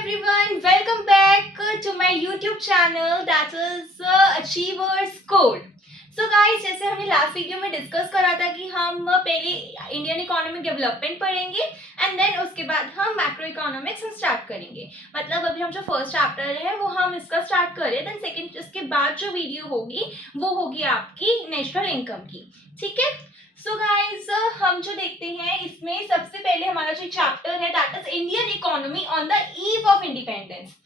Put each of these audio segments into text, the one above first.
everyone, welcome back to my YouTube channel that is Achievers Code. So guys, जैसे हमने last video में discuss करा था कि हम पहले इंडियन इकोनॉमिक डेवलपमेंट पढ़ेंगे एंड देन उसके बाद हम मैक्रो इकोनॉमिक्स हम स्टार्ट करेंगे. मतलब अभी हम जो फर्स्ट चैप्टर है वो हम इसका स्टार्ट करें, देन सेकंड इसके बाद जो वीडियो होगी वो होगी आपकी नेशनल इनकम की. ठीक है. सो गाइस, हम जो देखते हैं इसमें सबसे पहले हमारा जो चैप्टर है that is Indian economy on the eve of independence.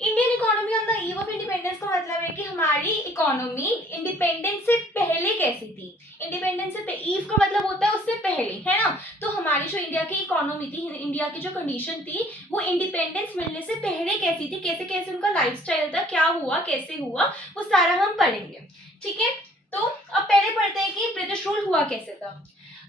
Indian economy on the eve of independence का मतलब है कि हमारी इकोनॉमी इंडिपेंडेंस से पहले कैसी थी. इंडिपेंडेंस से ईव का मतलब होता है उससे पहले, है ना. तो हमारी जो इंडिया की इकोनॉमी थी, इंडिया की जो कंडीशन थी वो इंडिपेंडेंस मिलने से पहले कैसी थी, कैसे कैसे उनका लाइफस्टाइल था, क्या हुआ, कैसे हुआ, वो सारा हम पढ़ेंगे. ठीक है. तो अब पहले पढ़ते हैं कि ब्रिटिश रूल हुआ कैसे था.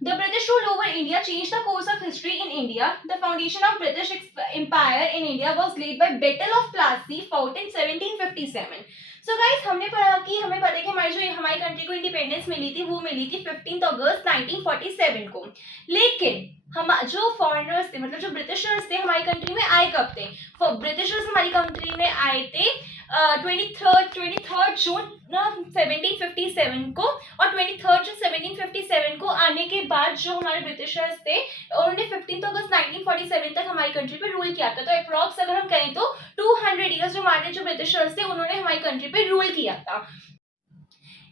The British rule over India changed the course of history in India. The foundation of British Empire in India was laid by Battle of Plassey, fought in 1757. So guys, हमने पढ़ा कि हमें पता है कि हमारी कंट्री को इंडिपेंडेंस मिली थी वो मिली थी 15 अगस्त 1947 को. लेकिन हम जो फॉरेनर्स थे, मतलब जो ब्रिटिशर्स थे, हमारी कंट्री में आए कब थे. ब्रिटिशर्स हमारी कंट्री में आए थे 23 जून 1757 को. और 23 जून 1757 को आने के बाद जो हमारे ब्रिटिशर्स थे उन्होंने 15 अगस्त 1947 तक हमारी कंट्री पे रूल किया था. तो अप्रॉक्स अगर हम कहें तो 200 ईयर्स जो हमारे जो ब्रिटिशर्स थे उन्होंने हमारी कंट्री पे रूल किया था.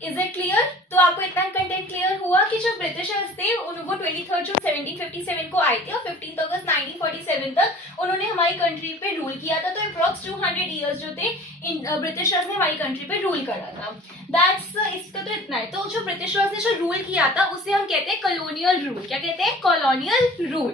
Is it clear. तो आपको इतना कंटेंट क्लियर हुआ कि जो ब्रिटिशर्स थे वो 23 जून 1757 को आए थे और 15 अगस्त 1947 तक उन्होंने हमारी कंट्री पे रूल किया था. तो अप्रॉक्स 200 ईयर्स जो थे ब्रिटिशर्स ने हमारी कंट्री पे रूल करा था. दैट्स इसका तो इतना है. तो जो ब्रिटिशर्स ने जो रूल किया था उसे हम कहते हैं कॉलोनियल रूल. क्या कहते हैं? Colonial rule.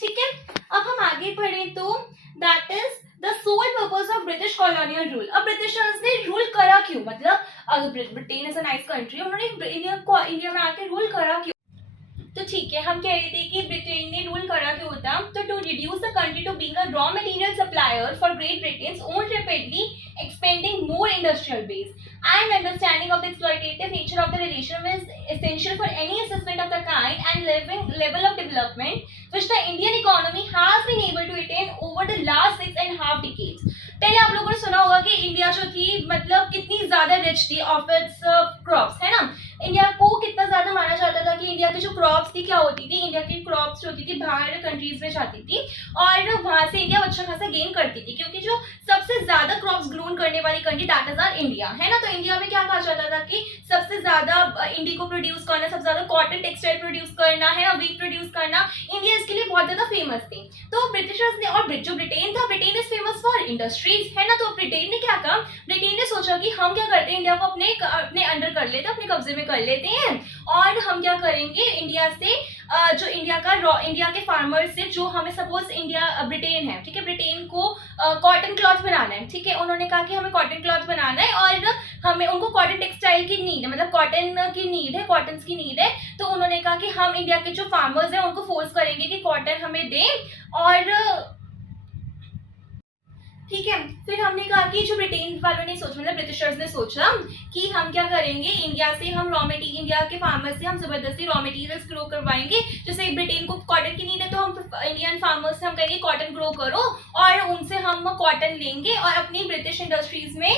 ठीक है. अब हम आगे बढ़े तो that is the sole purpose of British colonial rule. अब ब्रिटिशर्स ने रूल करा क्यों, मतलब अगर Britain is a nice country, उन्होंने इंडिया में आके रूल करा क्यों. तो ठीक है, हम कह रहे थे कि ब्रिटेन ने रूल करा क्यों होता. तो to reduce the country to being a raw material supplier for Great Britain's own rapidly expanding more industrial base and understanding of the exploitative nature of the relation is essential for any assessment of the kind and level of development which the Indian economy has been able to attain over the last 6.5 decades. पहले आप लोगों ने सुना होगा कि India जो थी मतलब कितनी ज्यादा रिच थी ऑफ इट्स क्रॉप्स, है ना. इंडिया को कितना ज्यादा माना जाता था कि इंडिया की जो क्रॉप्स थी क्या होती थी, इंडिया की क्रॉप्स जो होती थी बाहर कंट्रीज में जाती थी और वहां से इंडिया अच्छा खासा गेन करती थी, क्योंकि जो सबसे ज्यादा क्रॉप्स ग्रोन करने वाली country that is our India, है ना. तो इंडिया में क्या कहा जाता था कि सबसे ज्यादा इंडिगो प्रोड्यूस करना, सबसे ज्यादा कॉटन टेक्सटाइल प्रोड्यूस करना, है ना, वीट प्रोड्यूस करना, इंडिया इसके लिए बहुत ज्यादा फेमस थी. तो ब्रिटिशर्स ने, और जो ब्रिटेन था, Britain is famous for industries, है ना. तो ब्रिटेन ने क्या कहा, ब्रिटेन ने सोचा कि हम क्या करते हैं, इंडिया को अपने अंडर कर लेते हैं, अपने कब्जे में कर लेते हैं और हम क्या करेंगे, इंडिया से जो इंडिया के फार्मर्स से जो हमें सपोज इंडिया ब्रिटेन है, ठीक है, ब्रिटेन को कॉटन क्लॉथ बनाना है, ठीक है. उन्होंने कहा कि हमें कॉटन क्लॉथ बनाना है और हमें उनको कॉटन टेक्सटाइल की नीड है, मतलब कॉटन की नीड है, कॉटन्स की नीड है. तो उन्होंने कहा कि हम इंडिया के जो फार्मर्स हैं उनको फोर्स करेंगे कि कॉटन हमें दें. और ठीक है, फिर हमने कहा कि जो ब्रिटेन वालों ने सोचा, मतलब ब्रिटिशर्स ने सोचा कि हम क्या करेंगे, इंडिया से हम इंडिया के फार्मर्स से हम जबरदस्ती रॉ मटेरियल्स ग्रो करवाएंगे. जैसे ब्रिटेन को कॉटन की नीड है तो हम इंडियन फार्मर्स से हम कहेंगे कॉटन ग्रो करो और उनसे हम कॉटन लेंगे और अपनी ब्रिटिश इंडस्ट्रीज में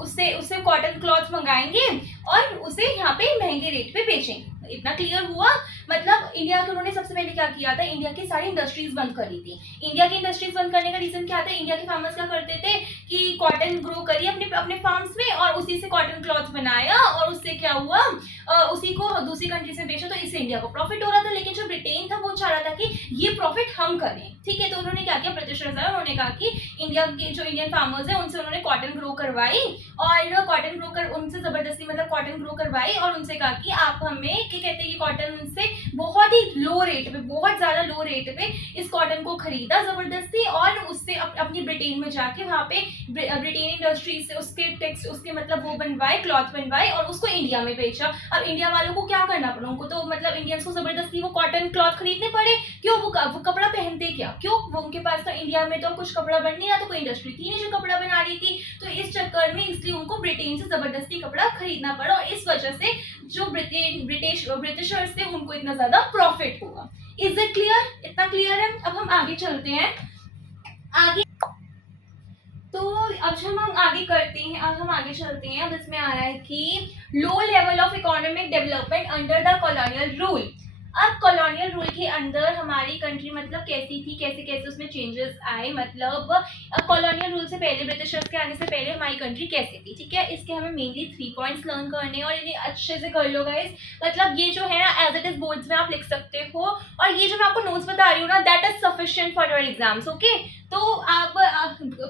उससे कॉटन क्लॉथ मंगाएंगे और उसे यहाँ पे महंगे रेट पे बेचेंगे. इतना क्लियर हुआ. मतलब इंडिया के उन्होंने सबसे पहले क्या किया था, इंडिया की सारी इंडस्ट्रीज बंद करी थी. इंडिया की इंडस्ट्रीज बंद करने का रीजन क्या था, इंडिया के फार्मर्स क्या करते थे कि कॉटन ग्रो करिए अपने फार्म्स में और उसी से कॉटन क्लॉथ बनाया और उससे क्या हुआ, उसी को दूसरी कंट्री से बेचा, तो इससे इंडिया को प्रॉफिट हो रहा था. लेकिन जो ब्रिटेन था वो चाह रहा था कि ये प्रॉफिट हम करें. ठीक है. तो उन्होंने क्या किया, ब्रिटिशर्स आए, उन्होंने कहा कि इंडिया के जो इंडियन फार्मर्स है उनसे उन्होंने कॉटन ग्रो करवाई और कॉटन ग्रो कर उनसे जबरदस्ती मतलब कॉटन ग्रो करवाई और उनसे कहा कि आप हमें क्या कहते हैं कि कॉटन उनसे बहुत ही लो रेट पे, बहुत ज्यादा लो रेट पे इस कॉटन को खरीदा जबरदस्ती और उससे अपनी ब्रिटेन में जाके वहां पे ब्रिटेन इंडस्ट्रीज से उसके मतलब वो बनवाए, क्लॉथ बनवाए और उसको इंडिया में बेचा. अब इंडिया वालों को क्या करना पड़ा, उनको तो मतलब इंडियंस को जबरदस्ती वो कॉटन क्लॉथ खरीदने पड़े. क्यों, वो कपड़ा पहनते क्या, क्यों, वो उनके पास तो इंडिया में तो कुछ कपड़ा बन नहीं रहा, तो कोई इंडस्ट्री थी नहीं जो कपड़ा बना रही थी. तो इस चक्कर में इसलिए उनको ब्रिटेन से जबरदस्ती कपड़ा खरीदना पड़ा और इस वजह से जो ब्रिटिशर्स थे उनको इतना ज्यादा प्रॉफिट हुआ. Is it clear. इतना क्लियर है. अब हम आगे चलते हैं. आगे तो अब जब हम आगे करते हैं, अब हम आगे चलते हैं। अब इसमें आ रहा है कि low level of economic development under the colonial rule. अब कॉलोनियल रूल के अंदर हमारी कंट्री मतलब कैसी थी, कैसे कैसे उसमें चेंजेस आए, मतलब कॉलोनियल रूल से पहले, ब्रिटिशर्स के आने से पहले हमारी कंट्री कैसी थी, ठीक है। इसके हमें मेनली 3 पॉइंट्स लर्न करने हैं और इन्हें अच्छे से कर लो गाइस। मतलब ये जो है ना एज इट इज बोर्ड्स में आप लिख सकते हो, और ये जो मैं आपको नोट्स बता रही हूँ ना that is sufficient for your exams, okay. तो आप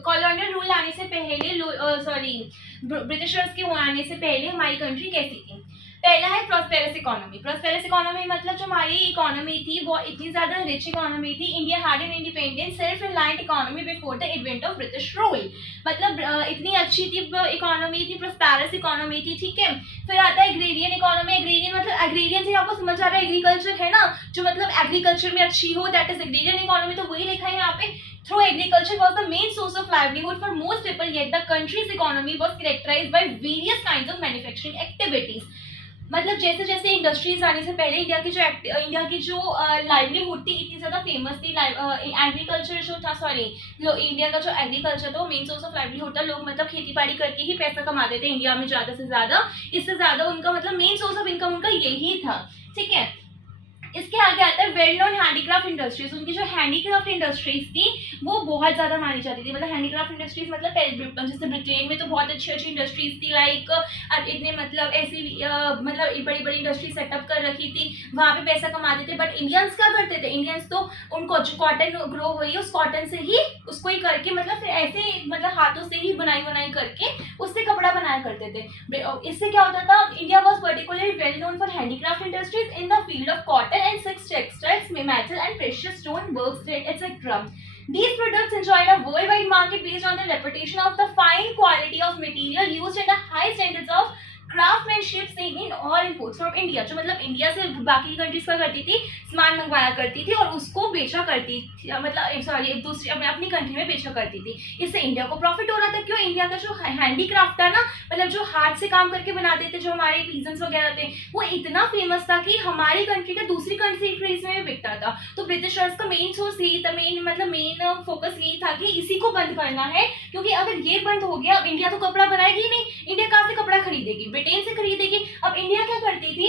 कॉलोनियल रूल आने से पहले, सॉरी ब्रिटिशर्स के आने से पहले हमारी कंट्री कैसी थी। पहला है प्रॉस्पेरस इकोनॉमी। प्रॉस्पेरस इकोनॉमी मतलब जो हमारी इकोनॉमी थी वो इतनी ज्यादा रिच इकोनॉमी थी। India had an independent self reliant economy before the advent of British rule. मतलब इतनी अच्छी थी इकोनॉमी, इतनी प्रॉस्पेरस इकोनॉमी थी, ठीक है। फिर आता है एग्रेरियन इकोनॉमी। एग्रेरियन मतलब एग्रेरियन से आपको समझ आ रहा है एग्रीकल्चर है ना, जो मतलब एग्रीकल्चर में अच्छी हो, दैट इज एग्रेरियन इकोनॉमी। तो वही लिखा है यहाँ पे। Through agriculture was the main source of livelihood for most people, yet the country's economy was characterized by various kinds of manufacturing activities. मतलब जैसे जैसे इंडस्ट्रीज आने से पहले इंडिया की जो लाइवलीहुड थी इतनी ज़्यादा फेमस थी। एग्रीकल्चर जो था, सॉरी इंडिया का जो एग्रीकल्चर था वो मेन सोर्स ऑफ लाइवलीहुड था। लोग मतलब खेती बाड़ी करके ही पैसा कमाते थे इंडिया में ज़्यादा से ज़्यादा। इससे ज़्यादा उनका मतलब मेन सोर्स ऑफ इनकम उनका यही था, ठीक है। इसके आगे आता है वेल नोन हैंडीक्राफ्ट इंडस्ट्रीज। उनकी जो हैंडीक्राफ्ट इंडस्ट्रीज थी वो बहुत ज़्यादा मानी जाती थी। मतलब हैंडीक्राफ्ट इंडस्ट्रीज मतलब जैसे ब्रिटेन में तो बहुत अच्छी अच्छी इंडस्ट्रीज थी, लाइक अब इतने मतलब ऐसी मतलब बड़ी बड़ी इंडस्ट्री सेटअप कर रखी थी, वहाँ पे पैसा कमाते थे। बट इंडियंस क्या करते थे, इंडियंस तो उनको जो कॉटन ग्रो हुई उस कॉटन से ही उसको ही करके मतलब फिर ऐसे मतलब हाथों से ही बुनाई करके उससे कपड़ा बनाया करते थे। इससे क्या होता था, India was particularly well known for handicraft industries in the field of cotton and sex textiles, metal and precious stone works, etc. These products enjoyed a worldwide market based on the reputation of the fine quality of material used and the high standards of craftsmanship same in all imports from India. जो मतलब India से बाकी countries का करती थी, सामान मंगवाया करती थी और उसको बेचा करती थी, मतलब सॉरी एक दूसरी अपनी कंट्री में बेचा करती थी। इससे इंडिया को प्रॉफिट हो रहा था। क्यों, इंडिया का जो हैंडीक्राफ्ट था ना, मतलब जो हाथ से काम करके बनाते थे जो हमारे पीजन्स वगैरह थे, वो इतना फेमस था कि हमारी कंट्री का दूसरी कंट्रीज में भी बिकता था। तो ब्रिटिशर्स का मेन सोर्स यही था, मेन फोकस यही था कि इसी को बंद करना है, क्योंकि अगर ये बंद हो गया अब इंडिया तो कपड़ा बनाएगी नहीं, इंडिया कहाँ से कपड़ा खरीदेगी, ब्रिटेन से खरीदेगी। अब इंडिया क्या करती थी,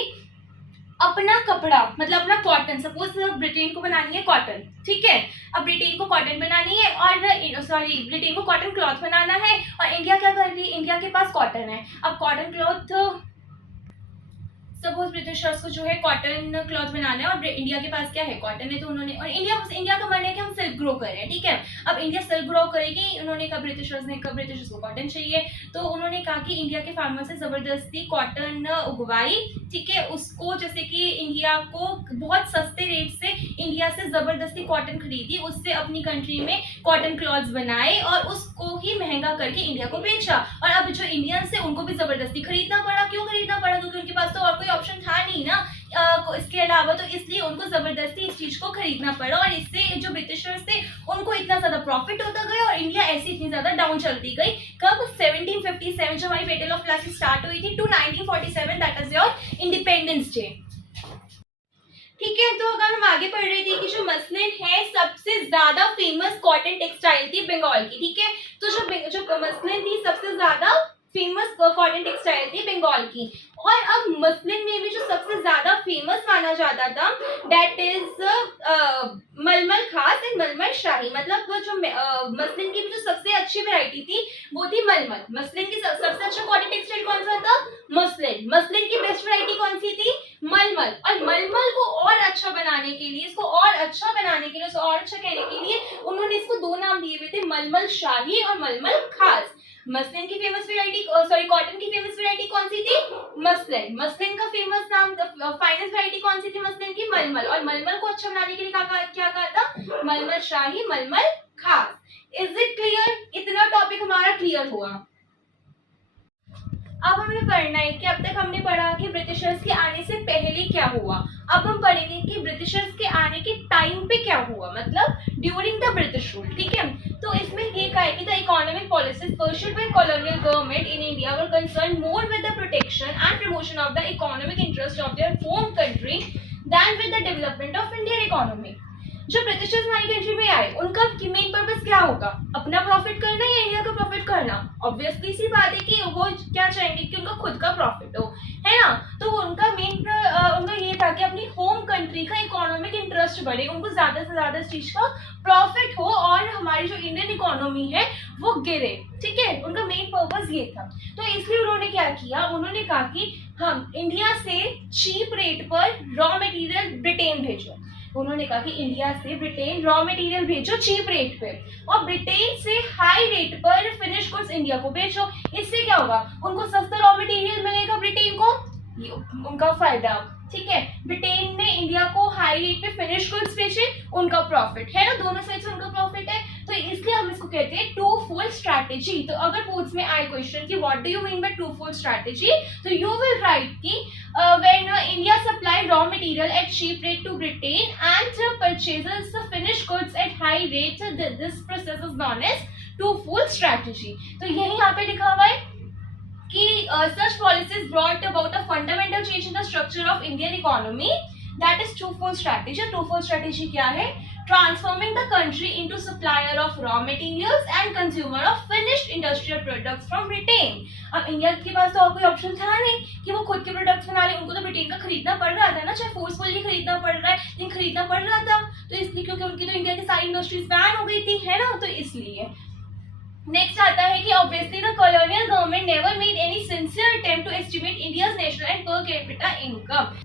अपना कपड़ा मतलब अपना कॉटन, सपोज ब्रिटेन को बनानी है कॉटन, ठीक है। अब ब्रिटेन को कॉटन बनानी है और ब्रिटेन को कॉटन क्लॉथ बनाना है, और इंडिया क्या कर रही है, इंडिया के पास कॉटन है। अब कॉटन क्लॉथ सपोज ब्रिटिशर्स को जो है कॉटन क्लॉथ बनाना है और इंडिया के पास क्या है, कॉटन है। तो उन्होंने, और इंडिया का मन है कि हम सिल्क ग्रो करें, ठीक है। अब इंडिया सिल्क ग्रो करेगी, उन्होंने कहा ब्रिटिशर्स को कॉटन चाहिए, तो उन्होंने कहा कि इंडिया के फार्मर से जबरदस्ती कॉटन उगवाई, ठीक है। उसको जैसे कि इंडिया को बहुत सस्ते रेट से इंडिया से जबरदस्ती कॉटन खरीदी, उससे अपनी कंट्री में कॉटन क्लॉथ्स बनाए और उसको ही महंगा करके इंडिया को बेचा। और अब जो इंडियंस है उनको भी जबरदस्ती खरीदना पड़ा। क्यों खरीदना पड़ा, क्योंकि उनके पास तो और कोई ऑप्शन था नहीं ना इसके अलावा, तो इसलिए उनको जबरदस्ती इस चीज को खरीदना पड़ा। और इससे जो ब्रिटिशर्स थे उनको इतना ज्यादा प्रॉफिट होता गया और इंडिया ऐसे इतनी ज्यादा डाउन चलती गई। कब, 1757 जो हमारी बैटल ऑफ प्लासी स्टार्ट हुई थी, to 1947 that is your independence day, ठीक है। तो अगर हम आगे पढ़ रहे थे कि जो मसलिन है सबसे ज्यादा फेमस कॉटन टेक्सटाइल थी बंगाल की, ठीक है। तो जो मसलिन थी सबसे ज्यादा फेमस कॉटन टेक्सटाइल थी बंगाल की। और अब मसलिन में भी जो सबसे ज्यादा फेमस माना जाता था दैट इज मलमल खास एंड मलमल शाही। मतलब वो जो मसलिन की जो सबसे अच्छी वैरायटी थी वो थी मलमल। मसलिन की सबसे अच्छा कॉटन टेक्सटाइल कौन सा था, मसलिन। मसलिन की बेस्ट वैरायटी कौन सी थी, मलमल। और मलमल को और अच्छा बनाने के लिए, इसको और अच्छा बनाने के लिए, इसको और अच्छा कहने के लिए उन्होंने इसको 2 नाम दिए हुए थे, मलमल शाही और मलमल खास। मसलिन की फेमस वैरायटी, सॉरी कॉटन की फेमस वैरायटी कौन सी थी, मसलिन। मसलिन का फेमस नाम, फाइनेस्ट वैरायटी कौन सी थी मसलिन की, मलमल। और मलमल को अच्छा बनाने के लिए क्या कहा था, मलमल शाही, मलमल खास। इज इट क्लियर, इतना टॉपिक हमारा क्लियर हुआ। अब हमें पढ़ना है कि अब तक हमने पढ़ा कि ब्रिटिशर्स के आने से पहले क्या हुआ। अब हम पढ़ेंगे कि ब्रिटिशर्स के आने के टाइम पे क्या हुआ, मतलब ड्यूरिंग द ब्रिटिश रूल, ठीक है। तो इसमें ये कहा है कि the economic policies pursued by colonial government in India were concern more with the protection and promotion of the economic interest of their home country than with the development of Indian economy. जो Britishers हमारी country में आए उनका main purpose क्या होगा, होगा, अपना profit करना या इंडिया का प्रॉफिट करना? ऑब्वियसली सी बात है कि वो क्या चाहेंगे कि उनका खुद का प्रॉफिट हो, है ना। तो उनका उनका ये था कि अपनी होम कंट्री का इकोनॉमिक इंटरेस्ट बढ़े, उनको ज्यादा से ज्यादा इस चीज का प्रॉफिट हो और हमारी जो इंडियन इकोनॉमी है वो गिरे, ठीक है। उनका मेन पर्पस ये था। तो इसलिए उन्होंने क्या किया, उन्होंने कहा कि हम इंडिया से चीप रेट पर रॉ मटेरियल ब्रिटेन भेजो। उन्होंने कहा कि इंडिया से ब्रिटेन रॉ मटेरियल भेजो चीप रेट पे, और ब्रिटेन से हाई रेट पर फिनिश गुड्स इंडिया को भेजो। इससे क्या होगा, उनको सस्ता रॉ मटेरियल मिलेगा, ब्रिटेन को ये उनका फायदा, ठीक है। ब्रिटेन ने इंडिया को हाई रेट पे फिनिश गुड्स बेचे, उनका प्रॉफिट है ना, दोनों साइड से उनका प्रॉफिट है। तो इसलिए हम इसको कहते हैं टू फोल्ड स्ट्रैटेजी। तो अगर बोर्ड्स में आए क्वेश्चन कि what do you mean by two fold strategy, तो यू विल राइट कि when India supplied raw material at cheap rate to Britain and purchases the finished goods at high rate, this process is known as two-fold strategy. तो यही यहाँ पे लिखा हुआ है कि such policies brought about a fundamental change in the structure of Indian economy, that is two-fold strategy. Two-fold strategy क्या है? Transforming the country into supplier of raw materials and consumer of finished industrial products from Britain. अब India के पास तो और कोई option था नहीं कि वो खुद के प्रोडक्ट्स बना ले, उनको तो ब्रिटेन का खरीदना पड़ रहा था ना, चाहे फोर्सफुली खरीदना पड़ रहा है लेकिन खरीदना पड़ रहा था। तो इसलिए क्योंकि उनकी तो इंडिया की सारी इंडस्ट्रीज बैन हो गई थी, है ना, तो इसलिए। नेक्स्ट आता है कि obviously the colonial government never made any sincere attempt to estimate India's national and per capita income,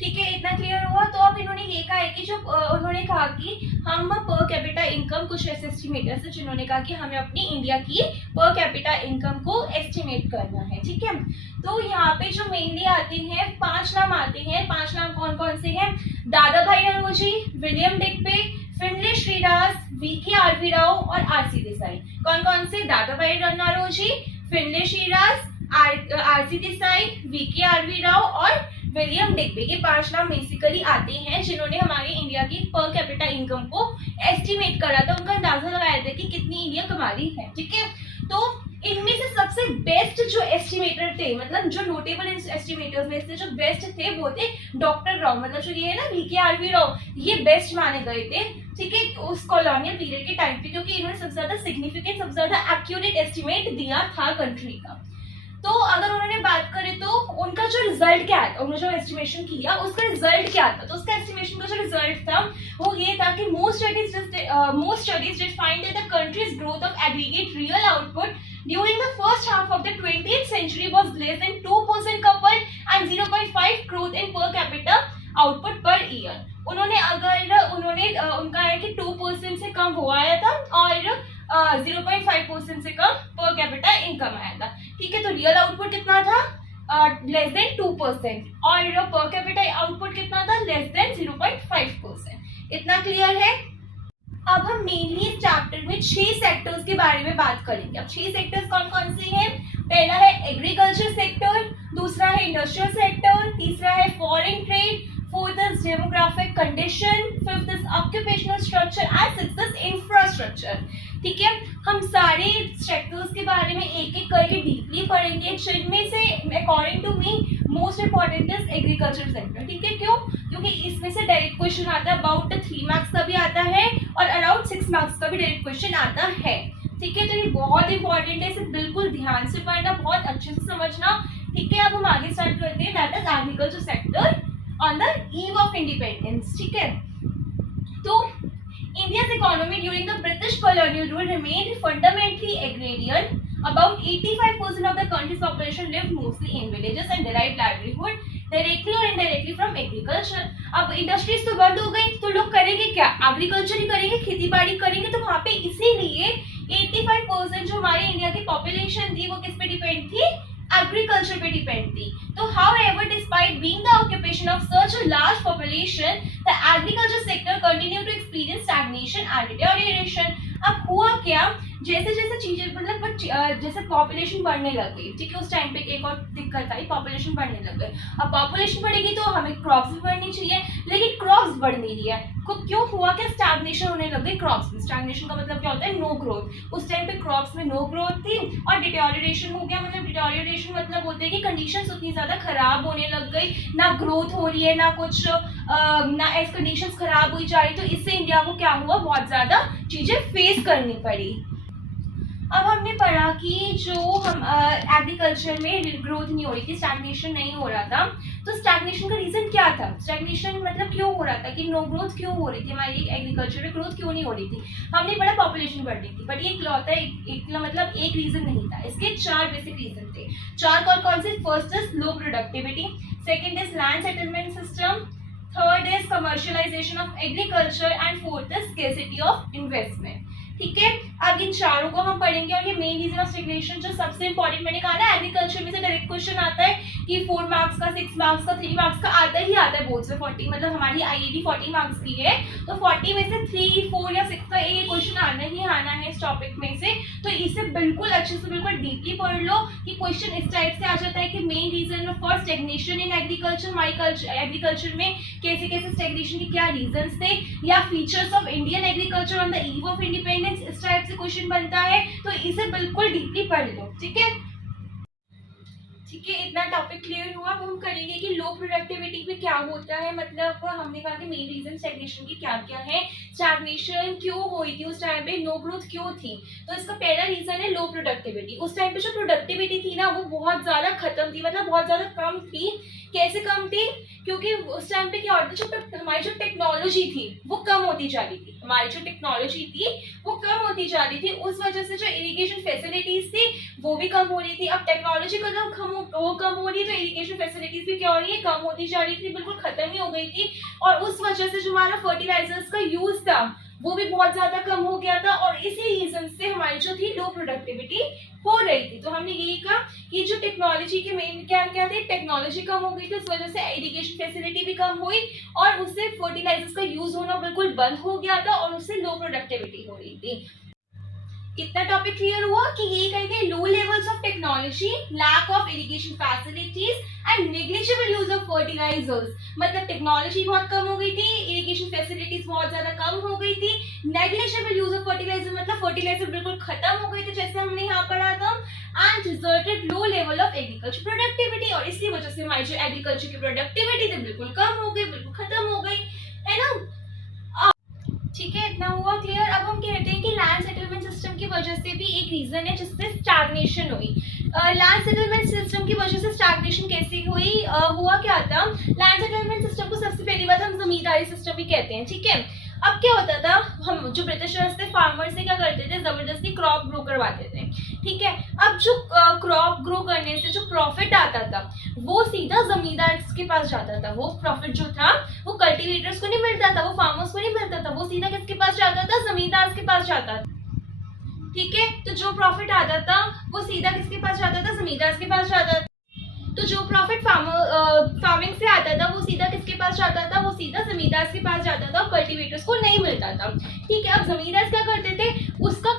ठीक है। इतना क्लियर हुआ। तो अब इन्होंने ये कहा है कि जो उन्होंने कहा कि हम पर कैपिटा इनकम, कुछ ऐसे एस्टिमेटर्स है जिन्होंने कहा कि हमें अपनी इंडिया की पर कैपिटा इनकम को एस्टिमेट करना है, ठीक है। तो यहाँ पे जो मेनली आते हैं 5 नाम आते हैं। 5 नाम कौन कौन से हैं? Dadabhai Naoroji, William Digby, Findlay Shirras, V K R V Rao और आरसी देसाई। कौन कौन से? Dadabhai Naoroji, Findlay Shirras, R C Desai, V K R V Rao और विलियम डिग्बे। के 5 नाम बेसिकली आते हैं जिन्होंने हमारी इंडिया की पर कैपिटा इनकम को एस्टिमेट करा था, उनका अंदाजा लगाया था कि कितनी इंडिया कमा रही है, ठीक है। तो इनमें से सबसे बेस्ट जो एस्टिमेटर थे, मतलब जो नोटेबल एस्टिमेटर्स में से जो बेस्ट थे वो थे डॉक्टर राव, मतलब जो ये है ना वीके आरवी राव, ये बेस्ट माने गए थे, ठीक है, उस कॉलोनियल पीरियड के टाइम पे, क्योंकि इन्होंने सबसे ज्यादा सिग्निफिकेंट, सबसे ज्यादा एक्यूरेट एस्टिमेट दिया था कंट्री का। तो अगर उन्होंने बात करें तो उनका जो रिजल्ट क्या है, उन्होंने जो एस्टिमेशन किया उसका रिजल्ट क्या था, तो उसका एस्टिमेशन का जो रिजल्ट था वो ये था कि most studies did find that the country's growth of aggregate real output during the first half of the 20th century was less than 2% coupled and 0.5 growth in per capita output per year. उनका है कि 2% से कम हुआ आया था और 0.5% से कम पर कैपिटा इनकम आया था, ठीक है। तो रियल आउटपुट कितना था? लेस देन 2% और पर कैपिटा आउटपुट कितना था? Less than 0.5%। इतना क्लियर है। अब हम मेनली इस चैप्टर में 6 सेक्टर्स के बारे में बात करेंगे। अब 6 सेक्टर्स कौन कौन से हैं? पहला है एग्रीकल्चर सेक्टर, दूसरा है इंडस्ट्रियल सेक्टर, तीसरा है foreign trade, fourth is demographic condition, fifth is occupational structure and sixth is infrastructure, ठीक है। हम सारे सेक्टर्स के बारे में एक एक करके डीपली पढ़ेंगे, जिनमें से according to me most important is agriculture sector, ठीक है। क्यों? क्योंकि इसमें से डायरेक्ट क्वेश्चन आता है, अबाउट 3 मार्क्स का भी आता है और अराउंड 6 मार्क्स का भी डायरेक्ट क्वेश्चन आता है, ठीक है। तो ये बहुत इंपॉर्टेंट है, इसे बिल्कुल ध्यान से पढ़ना, बहुत अच्छे से समझना, ठीक है। अब हम आगे स्टार्ट करते हैं, that is agriculture sector on the eve of independence, ठीक है। तो India's economy during the British colonial rule remained fundamentally agrarian. About 85% of the country's population lived mostly in villages and derived livelihood directly or indirectly from agriculture. अब industries तो बंद हो गई तो लोग करेंगे क्या? एग्रीकल्चर ही करेंगे, खेती बाड़ी करेंगे। तो वहाँ पे इसीलिए 85% जो हमारे इंडिया की पॉपुलेशन थी वो किस पे डिपेंड थी? एग्रीकल्चर पे डिपेंड थी। तो however, despite being the occupation of such a large population, the agriculture sector continued to experience stagnation and deterioration. अब हुआ क्या? जैसे जैसे चीजें मतलब जैसे पॉपुलेशन बढ़ने लग गई, ठीक है, उस टाइम पे एक और दिक्कत आई, पॉपुलेशन बढ़ने लग गई। अब पॉपुलेशन बढ़ेगी तो हमें क्रॉप्स भी बढ़नी चाहिए, लेकिन क्रॉप्स बढ़ नहीं रही है। क्यों हुआ? क्या स्टैग्नेशन होने लग गई क्रॉप्स में। स्टैग्नेशन का मतलब क्या होता है? No growth. उस टाइम पे क्रॉप्स में नो ग्रोथ थी और डिटोरिएशन हो गया। मतलब डिटोरिएशन मतलब होता है कि कंडीशंस उतनी ज्यादा खराब होने लग गई, ना ग्रोथ हो रही है, ना कुछ ना एज कंडीशंस खराब हुई जा रही, तो इससे इंडिया को क्या हुआ, बहुत ज़्यादा चीज़ें फेस करनी पड़ी। अब हमने पढ़ा कि जो हम एग्रीकल्चर में ग्रोथ नहीं हो रही थी, स्टैग्नेशन नहीं हो रहा था, तो स्टैग्नेशन का रीज़न क्या था, स्टैग्नेशन मतलब क्यों हो रहा था, कि नो ग्रोथ क्यों हो रही थी, हमारी एग्रीकल्चर में ग्रोथ क्यों नहीं हो रही थी। हमने पढ़ा पॉपुलेशन बढ़ रही थी, बट ये इकलौता मतलब एक रीज़न नहीं था, इसके 4 बेसिक रीज़न थे। 4 कौन से, first is low productivity, second is land settlement system, third is commercialisation of agriculture and fourth is scarcity of investment. ठीक है, अब इन चारों को हम पढ़ेंगे और ये मेन रीजन ऑफ स्टैग्नेशन जो सबसे इंपॉर्टेंट मैंने कहा ना, एग्रीकल्चर में से डायरेक्ट क्वेश्चन आता है कि 4 मार्क्स का, 6 मार्क्स का, 3 मार्क्स का आता है बोर्ड्स में। 40 मतलब हमारी आईआईटी 40 मार्क्स की है, तो 40 में से 3, 4 या 6 का एक क्वेश्चन आना ही आना है इस टॉपिक में से। तो इसे बिल्कुल अच्छे से बिल्कुल डीपली पढ़ लो कि क्वेश्चन इस टाइप से आ जाता है कि main reason for stagnation in agriculture, हमारी एग्रीकल्चर में कैसे कैसे स्टैग्नेशन के क्या रीजंस थे, या features of Indian agriculture on the eve of independence, इस टाइप से क्वेश्चन बनता है, तो इसे बिल्कुल डीपली पढ़ लो। ठीक है, ठीक है, इतना टॉपिक क्लियर हुआ। अब हम करेंगे कि लो प्रोडक्टिविटी पे क्या होता है, मतलब हमने कहा कि मेन रीजन स्टैग्नेशन की क्या क्या है, स्टैग्नेशन क्यों हुई थी उस टाइम पे, नो ग्रोथ क्यों थी। तो इसका पहला रीजन है लो प्रोडक्टिविटी। उस टाइम पे जो प्रोडक्टिविटी थी ना, वो बहुत ज्यादा खत्म थी, मतलब बहुत ज्यादा कम थी। कैसे कम थी, क्योंकि उस टाइम पे क्या होता है, जो हमारी जो टेक्नोलॉजी थी वो कम होती जा रही थी, हमारी जो टेक्नोलॉजी थी वो कम होती जा रही थी। उस वजह से जो इरिगेशन फैसिलिटीज थी वो भी कम हो रही थी। अब टेक्नोलॉजी कम हो रही है, तो इरिगेशन फैसिलिटीज भी क्या हो रही है, कम होती जा रही थी, बिल्कुल खत्म ही हो गई थी। और उस वजह से जो हमारा फर्टिलाइजर्स का यूज था वो भी बहुत ज्यादा कम हो गया था, और इसी रीजन से हमारी जो थी लो प्रोडक्टिविटी हो रही थी। तो हमने यही कहा कि जो टेक्नोलॉजी के मेन क्या क्या थे, टेक्नोलॉजी कम हो गई थी, उस वजह से इरिगेशन फैसिलिटी भी कम हुई, और उससे फर्टिलाइजर्स का यूज होना बिल्कुल बंद हो गया था, और उससे लो प्रोडक्टिविटी हो रही थी। कितना टॉपिक क्लियर हुआ कि ये कहेंगे low levels of technology, lack of irrigation facilities and negligible use of fertilizers. मतलब टेक्नोलॉजी बहुत कम हो गई थी, इरिगेशन फैसिलिटीज बहुत ज्यादा कम हो गई थी, नेग्लिजिबल यूज ऑफ फर्टिलाइजर मतलब फर्टिलाइजर बिल्कुल खत्म हो गई थी, जैसे हमने यहाँ पढ़ा था, and resulted low level of agriculture productivity. और इसी वजह से हमारी जो एग्रीकल्चर की प्रोडक्टिविटी थी बिल्कुल कम हो गई, बिल्कुल खत्म हो गई, है ना। ठीक है, इतना हुआ क्लियर। अब हम कहते हैं कि लैंड सेटलमेंट सिस्टम की वजह से भी एक रीजन है जिससे स्टैग्नेशन हुई। लैंड सेटलमेंट सिस्टम की वजह से स्टैग्नेशन कैसे हुई, हुआ क्या था, लैंड सेटलमेंट सिस्टम को सबसे पहली बात हम जमींदारी सिस्टम भी कहते हैं। ठीक है, अब क्या होता था, हम जो ब्रिटिशर्स थे फार्मर से क्या करते थे, जबरदस्ती क्रॉप ग्रो करवाते थे। ठीक है, अब जो क्रॉप ग्रो करने से जो प्रॉफिट आता था वो सीधा जमींदार के पास जाता था। वो प्रॉफिट जो था वो कल्टीवेटर्स को नहीं मिलता था, वो फार्मर्स को नहीं मिलता था, वो सीधा किसके पास जाता था, जमींदार के पास जाता था। ठीक है, तो जो प्रॉफिट आता था वो सीधा किसके पास जाता था, जमींदार के पास जाता था। तो जो प्रॉफिट फार्मिंग से आता था वो सीधा किसके पास जाता था, वो सीधा जमींदार के पास जाता था, और कल्टीवेटर्स को नहीं मिलता था। ठीक है, अब जमींदार क्या करते थे, उसका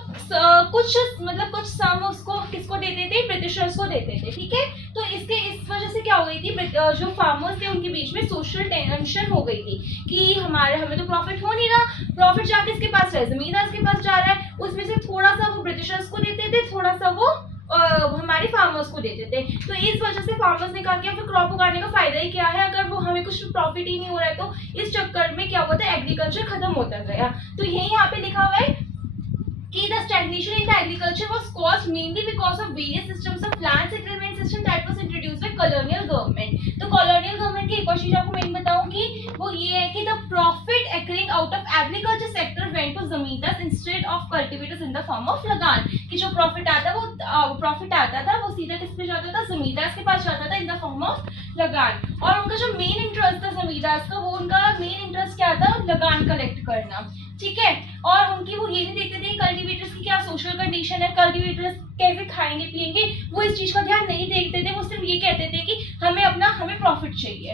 कुछ सम उसको किसको देते थे, ब्रिटिशर्स को देते थे। ठीक है, तो इस वजह से क्या हो गई थी, जो फार्मर्स थे उनके बीच में सोशल टेंशन हो गई थी कि हमें तो प्रॉफिट हो नहीं रहा, प्रॉफिट जाके इसके पास रहा है, जमींदार के पास जा रहा है, उसमें से थोड़ा सा वो ब्रिटिशर्स को देते थे, थोड़ा सा वो हमारे फार्मर्स को देते थे। तो इस वजह से फार्मर्स ने कहा कि फिर क्रॉप उगाने का फायदा ही क्या है, अगर वो हमें कुछ प्रॉफिट ही नहीं हो रहा है। तो इस चक्कर में क्या हुआ था, एग्रीकल्चर खत्म होता गया। तो यही यहाँ पे लिखा हुआ है कि the stagnation in the agriculture was caused mainly because of various systems of land settlement system that was introduced by colonial government। तो colonial government की एक और चीज आपको मैं बताऊंगी, वो ये है कि the profit accruing out of agriculture sector went to zamindars instead of cultivators in the form of लगान। कि जो प्रॉफिट आता था वो सीधा किस पे जाता था, जमींदार के पास जाता था इन द फॉर्म ऑफ लगान। और उनका जो मेन इंटरेस्ट था जमींदार का, वो उनका मेन इंटरेस्ट क्या था, लगान कलेक्ट करना। ठीक है, और उनकी वो ये नहीं देखते थे कल्टीवेटर्स की क्या सोशल कंडीशन है, कल्टीवेटर्स कैसे खाएंगे पिएंगे, वो इस चीज का ध्यान नहीं देखते थे। वो सिर्फ ये कहते थे कि हमें प्रॉफिट चाहिए।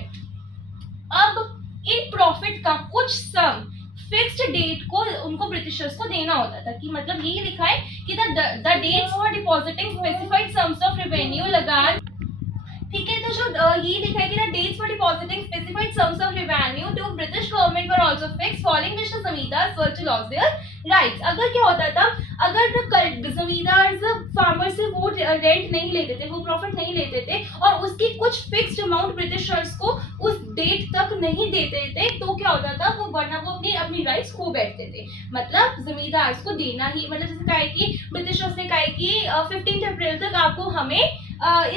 अब इन प्रॉफिट का कुछ सम फिक्स्ड डेट को उनको ब्रिटिशर्स को देना होता था, कि मतलब ये लिखा है कि the dates for depositing specified sums of revenue लगान। ठीक है, तो जो ये लिखा है कि the dates for depositing specified sums of revenue to British government were also fixed following which the zamindars were to lose their rights. अगर क्या होता था, अगर जमींदार फार्मर से वो रेंट नहीं लेते थे, वो प्रॉफिट नहीं लेते थे और उसकी कुछ फिक्स्ड अमाउंट ब्रिटिशर्स को उस डेट तक नहीं देते थे, तो क्या होता था, वो वरना वो अपनी राइट्स खो बैठते थे। मतलब जमींदार को देना ही, मतलब जैसे कहा है कि ब्रिटिशर्स ने कहा है कि 15 अप्रैल तक आपको हमें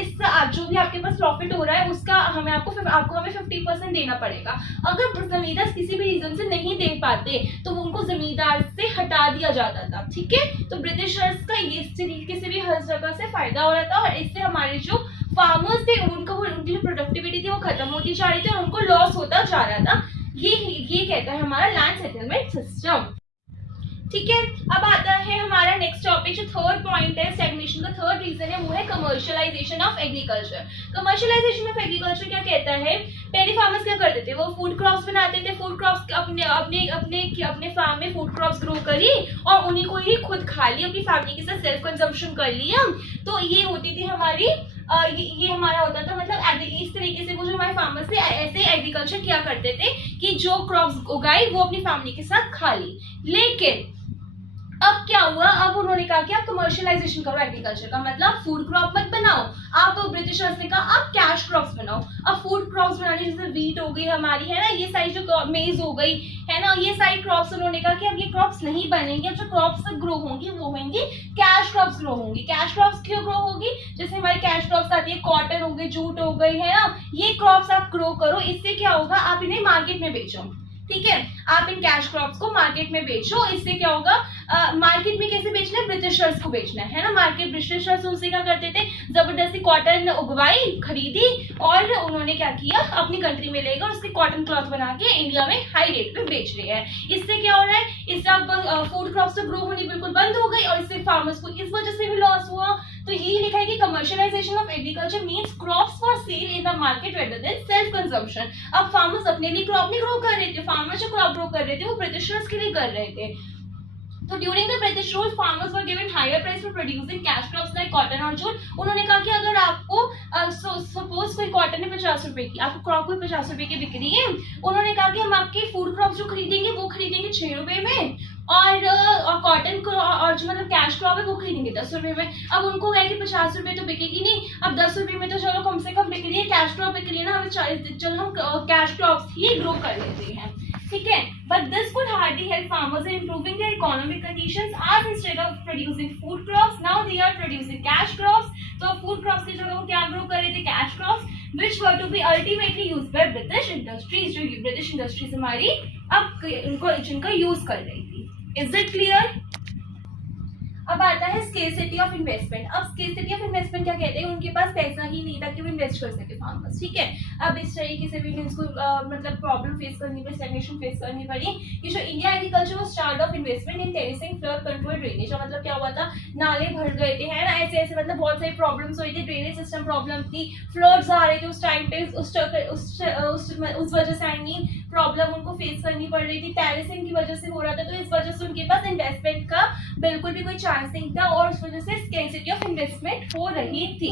इस जो भी आपके पास प्रॉफिट हो रहा है उसका हमें हमें 50% देना पड़ेगा। अगर जमींदार किसी भी रीजन से नहीं दे पाते तो उनको जमींदार से हटा दिया जाता था। ठीक है, तो ब्रिटिशर्स का इस तरीके से भी हर जगह से फायदा हो रहा था और इससे हमारे जो फार्मर्स थे उनकी जो प्रोडक्टिविटी थी वो खत्म होती जा रही थी और उनको लॉस होता जा रहा था। ये कहता है हमारा लैंड सेटलमेंट सिस्टम। ठीक है, अब आता है हमारा नेक्स्ट टॉपिक, जो थर्ड पॉइंट है स्टैग्नेशन का थर्ड रीजन है, वो है commercialisation of agriculture. Commercialisation of agriculture क्या कहता है, पहले फार्मर्स क्या करते थे, वो फूड क्रॉप्स बनाते थे, फूड क्रॉप्स अपने फार्म में फूड क्रॉप्स ग्रो करी और उन्हीं को ही खुद खा ली, अपनी फैमिली के साथ सेल्फ कंजम्पशन कर लिया। तो ये होती थी हमारी ये हमारा होता था, मतलब इस तरीके से वो जो हमारे फार्मर्स थे ऐसे एग्रीकल्चर किया करते थे कि जो क्रॉप्स उगाई वो अपनी फैमिली के साथ खा ली। लेकिन अब क्या हुआ, अब उन्होंने कहा कि आप कमर्शियलाइजेशन करो एग्रीकल्चर का, मतलब फूड क्रॉप मत बनाओ, आप ब्रिटिशर्स ने कहा आप कैश क्रॉप्स बनाओ। अब फूड क्रॉप्स बनाने जैसे वीट हो गई हमारी, है ना, ये सारी जो मेज हो गई, है ना, ये सारी क्रॉप्स उन्होंने कहा कि अब ये क्रॉप्स नहीं बनेंगे, अब जो क्रॉप्स ग्रो होंगी वो होंगी कैश क्रॉप्स ग्रो होंगी। कैश क्रॉप्स क्यों ग्रो होगी, जैसे हमारी कैश क्रॉप्स आती है, कॉटन हो गई, जूट हो गई, है ना, ये क्रॉप्स आप ग्रो करो। इससे क्या होगा, आप इन्हें मार्केट में बेचो। ठीक है, आप इन कैश क्रॉप्स को मार्केट में बेचो। इससे क्या होगा, मार्केट में कैसे बेचना है, ब्रिटिशर्स को बेचना है ना, मार्केट ब्रिटिशर्स उनसे क्या करते थे, जबरदस्ती कॉटन उगवाई, खरीदी और उन्होंने क्या किया, अपनी कंट्री में लेकर उसके कॉटन क्लॉथ बना के इंडिया में हाई रेट पे बेच रहे हैं। इससे क्या हो रहा है, इससे अब फूड क्रॉप्स तो ग्रो होनी बिल्कुल बंद हो गई और इससे फार्मर्स को इस वजह से भी लॉस हुआ। तो यही लिखा है कि commercialisation of agriculture means crops for sale in the market rather than self consumption. अब फार्मर्स अपने लिए क्रॉप नहीं ग्रो कर रहे थे, फार्मर्स जो क्रॉप ग्रो कर रहे थे वो ब्रिटिशर्स के लिए कर रहे थे। तो during the British rule farmers were given higher price for producing cash crops like cotton और जूट। उन्होंने कहा कि अगर आपको सपोज कोई कॉटन है 50 रुपए की, आपको क्रॉप कोई 50 रुपए की बिक रही है, उन्होंने कहा कि हम आपके फूड क्रॉप जो खरीदेंगे वो खरीदेंगे 6 रुपए में और कॉटन और जो मतलब कैश क्रॉप है वो खरीदेंगे 10 रुपए में। अब उनको कहा कि 50 रुपए तो बिकेगी नहीं, अब 10 रुपए में तो चलो कम से कम बिक रही है, कैश क्रॉप बिक रही है ना, हमें चलो हम कैश क्रॉप्स ही ग्रो कर लेते हैं। ठीक है, but this could hardly help farmers in improving their economic conditions, as instead of producing food crops now they are producing cash crops। तो food crops की जगह वो क्या ग्रो कर रहे थे, cash crops which were to be ultimately used by British industries, जो British industries हमारी अब इनको जिनका यूज कर रही थी। Is it clear? अब आता है स्केर्सिटी ऑफ इन्वेस्टमेंट। अब स्केर्सिटी ऑफ इन्वेस्टमेंट क्या कहते हैं, उनके पास पैसा ही नहीं था कि वो इन्वेस्ट कर सके फार्मर्स। ठीक है, अब इस तरीके से भी इनको मतलब प्रॉब्लम फेस करनी पड़ी, स्टैग्नेशन फेस करनी पड़ी कि जो इंडिया एग्रीकल्चर वो start of investment in terracing, flood control, drainage. मतलब क्या हुआ था, नाले भर गए थे, है ना, ऐसे ऐसे मतलब बहुत सारी प्रॉब्लम्स हुई थी, ड्रेनेज सिस्टम प्रॉब्लम थी, फ्लड्स आ रहे थे उस टाइम पे, उस वजह से आई मीन प्रॉब्लम उनको फेस करनी पड़ रही थी, टेरेसिंग की वजह से हो रहा था। तो इस वजह से उनके पास इन्वेस्टमेंट का बिल्कुल भी कोई चांस नहीं था और उस वजह से स्केर्सिटी ऑफ इन्वेस्टमेंट हो रही थी।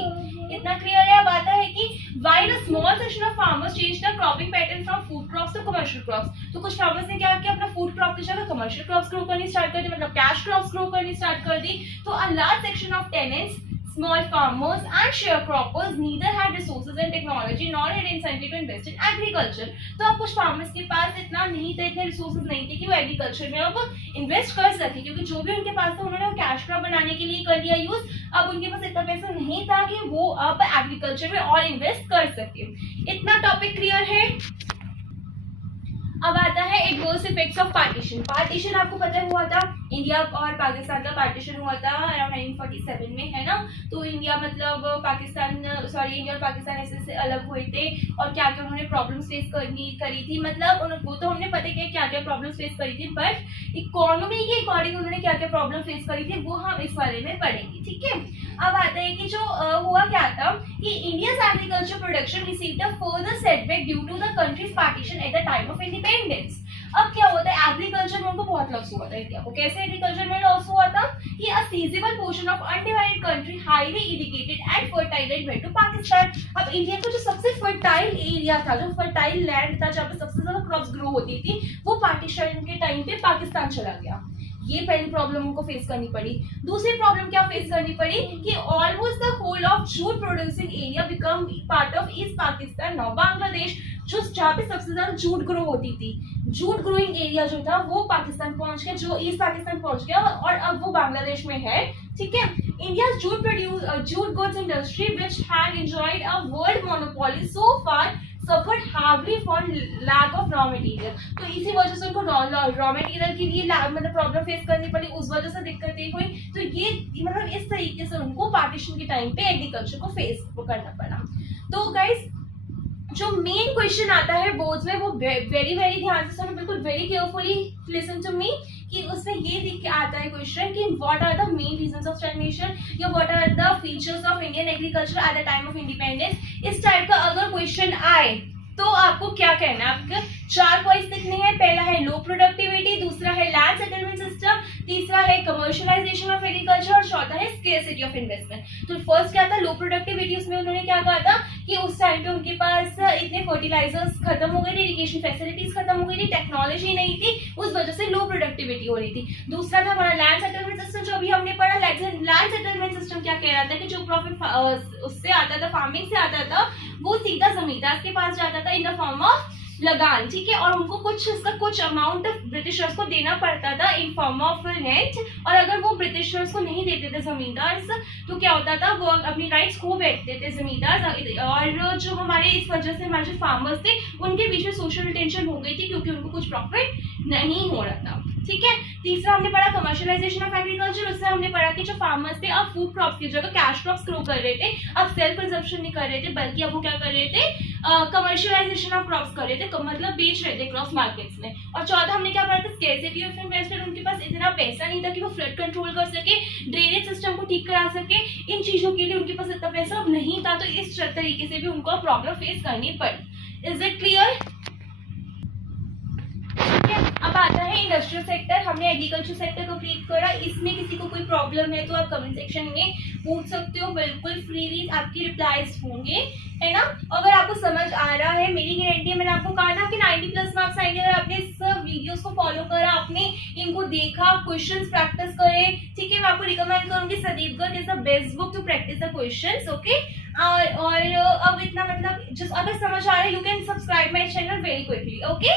इतना क्लियर है। अब आता है कि why the small section of farmers change the cropping pattern from food crops to commercial crops. तो कुछ फार्मर्स ने क्या किया, अपना फूड क्रॉप की जगह कमर्शियल क्रॉप्स ग्रो करनी स्टार्ट कर दी, मतलब कैश क्रॉप्स ग्रो करनी स्टार्ट कर दी। तो a large section of tenants, small farmers and sharecroppers neither had resources and technology nor had incentive to invest in agriculture। तो अब कुछ फार्मर्स के पास इतना नहीं था, इतने रिसोर्सेज नहीं थे कि वो एग्रीकल्चर में अब इन्वेस्ट कर सके, क्योंकि जो भी उनके पास था उन्होंने वो कैश क्रॉप बनाने के लिए कर लिया यूज। अब उनके पास इतना पैसा नहीं था कि वो अब एग्रीकल्चर में और इन्वेस्ट कर सके। इतना टॉपिक क्लियर है। अब आता है adverse effects of partition. Partition आपको पता हुआ था, इंडिया और पाकिस्तान का पार्टीशन हुआ था अराउंड 1947 में, है ना। तो इंडिया मतलब इंडिया और पाकिस्तान ऐसे अलग हुए थे और क्या क्या उन्होंने प्रॉब्लम्स फेस करी थी, मतलब वो तो हमने पता है क्या क्या प्रॉब्लम्स फेस करी थी, बट इकोनॉमी के अकॉर्डिंग उन्होंने क्या क्या प्रॉब्लम फेस करी थी वो हम इस बारे में पढ़ेंगे। ठीक है, अब आता है कि जो हुआ क्या था कि India's agriculture production received a further setback due to the country's partition at the time of independence. अब क्या होता है, एग्रीकल्चर में उनको बहुत लॉस हुआ था इंडिया को। कैसे एग्रीकल्चर में लॉस हुआ था कि a sizeable portion of undivided country highly irrigated and fertile and went to Pakistan. अब इंडिया का जो सबसे फर्टाइल एरिया था, जो फर्टाइल लैंड था, जहाँ पे सबसे ज्यादा क्रॉप्स ग्रो होती थी, वो पार्टीशन के टाइम पे पाकिस्तान चला गया। ये पहली प्रॉब्लम उनको फेस करनी पड़ी। दूसरी प्रॉब्लम क्या फेस करनी पड़ी कि almost the whole of jute producing area become part of East Pakistan now Bangladesh, जो जहाँ पे सबसे ज्यादा जूट ग्रो होती थी, जूट ग्रोइंग एरिया जो था वो पाकिस्तान पहुंच गया, जो ईस्ट पाकिस्तान पहुंच गया और अब वो बांग्लादेश में है। ठीक है, India jute goods industry which had enjoyed a world monopoly so far suffered heavily for lack of raw material। तो इसी वजह से उनको रॉ मटेरियल के लिए मतलब प्रॉब्लम फेस करनी पड़ी, उस वजह से दिक्कतें हुई। तो ये मतलब इस तरीके से उनको पार्टीशन के टाइम पे एग्रीकल्चर को फेस करना पड़ा। तो गाइस जो मेन क्वेश्चन आता है बोर्ड्स में, वो वेरी ध्यान से सुनो, बिल्कुल very carefully listen to me, कि उसमें ये लिख के आता है क्वेश्चन कि what are the main reasons of stagnation या what are the features of Indian agriculture at the time of independence. इस टाइप का अगर क्वेश्चन आए तो आपको क्या कहना है, आपके 4 पॉइंट्स लिखने हैं। पहला है लो प्रोडक्टिविटी, दूसरा है लैंड सेटलमेंट सिस्टम, तीसरा है कमर्शियलाइजेशन ऑफ एग्रीकल्चर और चौथा है स्केर्सिटी ऑफ इन्वेस्टमेंट। तो फर्स्ट क्या था, लो प्रोडक्टिविटी। उसमें उन्होंने क्या कहा था कि उस टाइम पे उनके पास इतने फर्टिलाइजर्स खत्म हो गए थे, इरिगेशन फैसिलिटीज खत्म हो गई थी, टेक्नोलॉजी नहीं थी, उस वजह से लो प्रोडक्टिविटी हो रही थी। दूसरा था हमारा लैंड सेटलमेंट सिस्टम, जो अभी हमने पढ़ा। लैंड सेटलमेंट सिस्टम क्या कह रहा था कि जो प्रॉफिट उससे आता था, फार्मिंग से आता था, वो सीधा जमींदार के पास जाता था इन द फॉर्म ऑफ लगान। ठीक है, और उनको कुछ अमाउंट ब्रिटिशर्स को देना पड़ता था इन फॉर्म ऑफ रेंट, और अगर वो ब्रिटिशर्स को नहीं देते थे जमींदार, तो क्या होता था, वो अपनी राइट्स खो बैठते थे जमींदार। और जो हमारे इस वजह से हमारे जो फार्मर्स थे उनके बीच में सोशल टेंशन हो गई थी, क्योंकि उनको कुछ प्रॉफिट नहीं हो रहा था। ठीक है, तीसरा हमने पढ़ा कमर्शियलाइजेशन ऑफ एग्रीकल्चर। उससे हमने पढ़ा कि जो फार्मर्स थे अब फूड क्रॉप्स की जगह कैश क्रॉप्स ग्रो कर रहे थे, अब सेल्फ कंजप्शन नहीं कर रहे थे, बल्कि अब वो क्या कर रहे थे, कमर्शियलाइजेशन ऑफ क्रॉप्स कर रहे थे, मतलब बेच रहे थे क्रॉस मार्केट्स में। और चौथा हमने क्या पढ़ा था, स्केर्सिटी ऑफ इन्वेस्टमेंट। उनके पास इतना पैसा नहीं था कि वो फ्लड कंट्रोल कर सके, ड्रेनेज सिस्टम को ठीक करा सके, इन चीजों के लिए उनके पास इतना पैसा नहीं था। तो इस तरीके से भी उनको प्रॉब्लम फेस करनी पड़ी। Is it clear? अब आता है इंडस्ट्रियल सेक्टर। हमने एग्रीकल्चर सेक्टर कंप्लीट करा। इसमें किसी को कोई प्रॉब्लम है तो आप कमेंट सेक्शन में पूछ सकते हो, बिल्कुल फ्रीली आपकी रिप्लाईज होंगे, है ना। अगर आपको समझ आ रहा है, मेरी गारंटी है, मैंने आपको कहा ना कि 90+ मार्क्स आएंगे अगर आपने इस वीडियोस को फॉलो करा, आपने इनको देखा, क्वेश्चंस प्रैक्टिस करे। ठीक है, मैं आपको रिकमेंड करूंगी Sandeep Garg is the best book to practise the questions. Okay, और अब इतना मतलब जस्ट अगर समझ आ रहा है, you can subscribe my channel very quickly. Okay,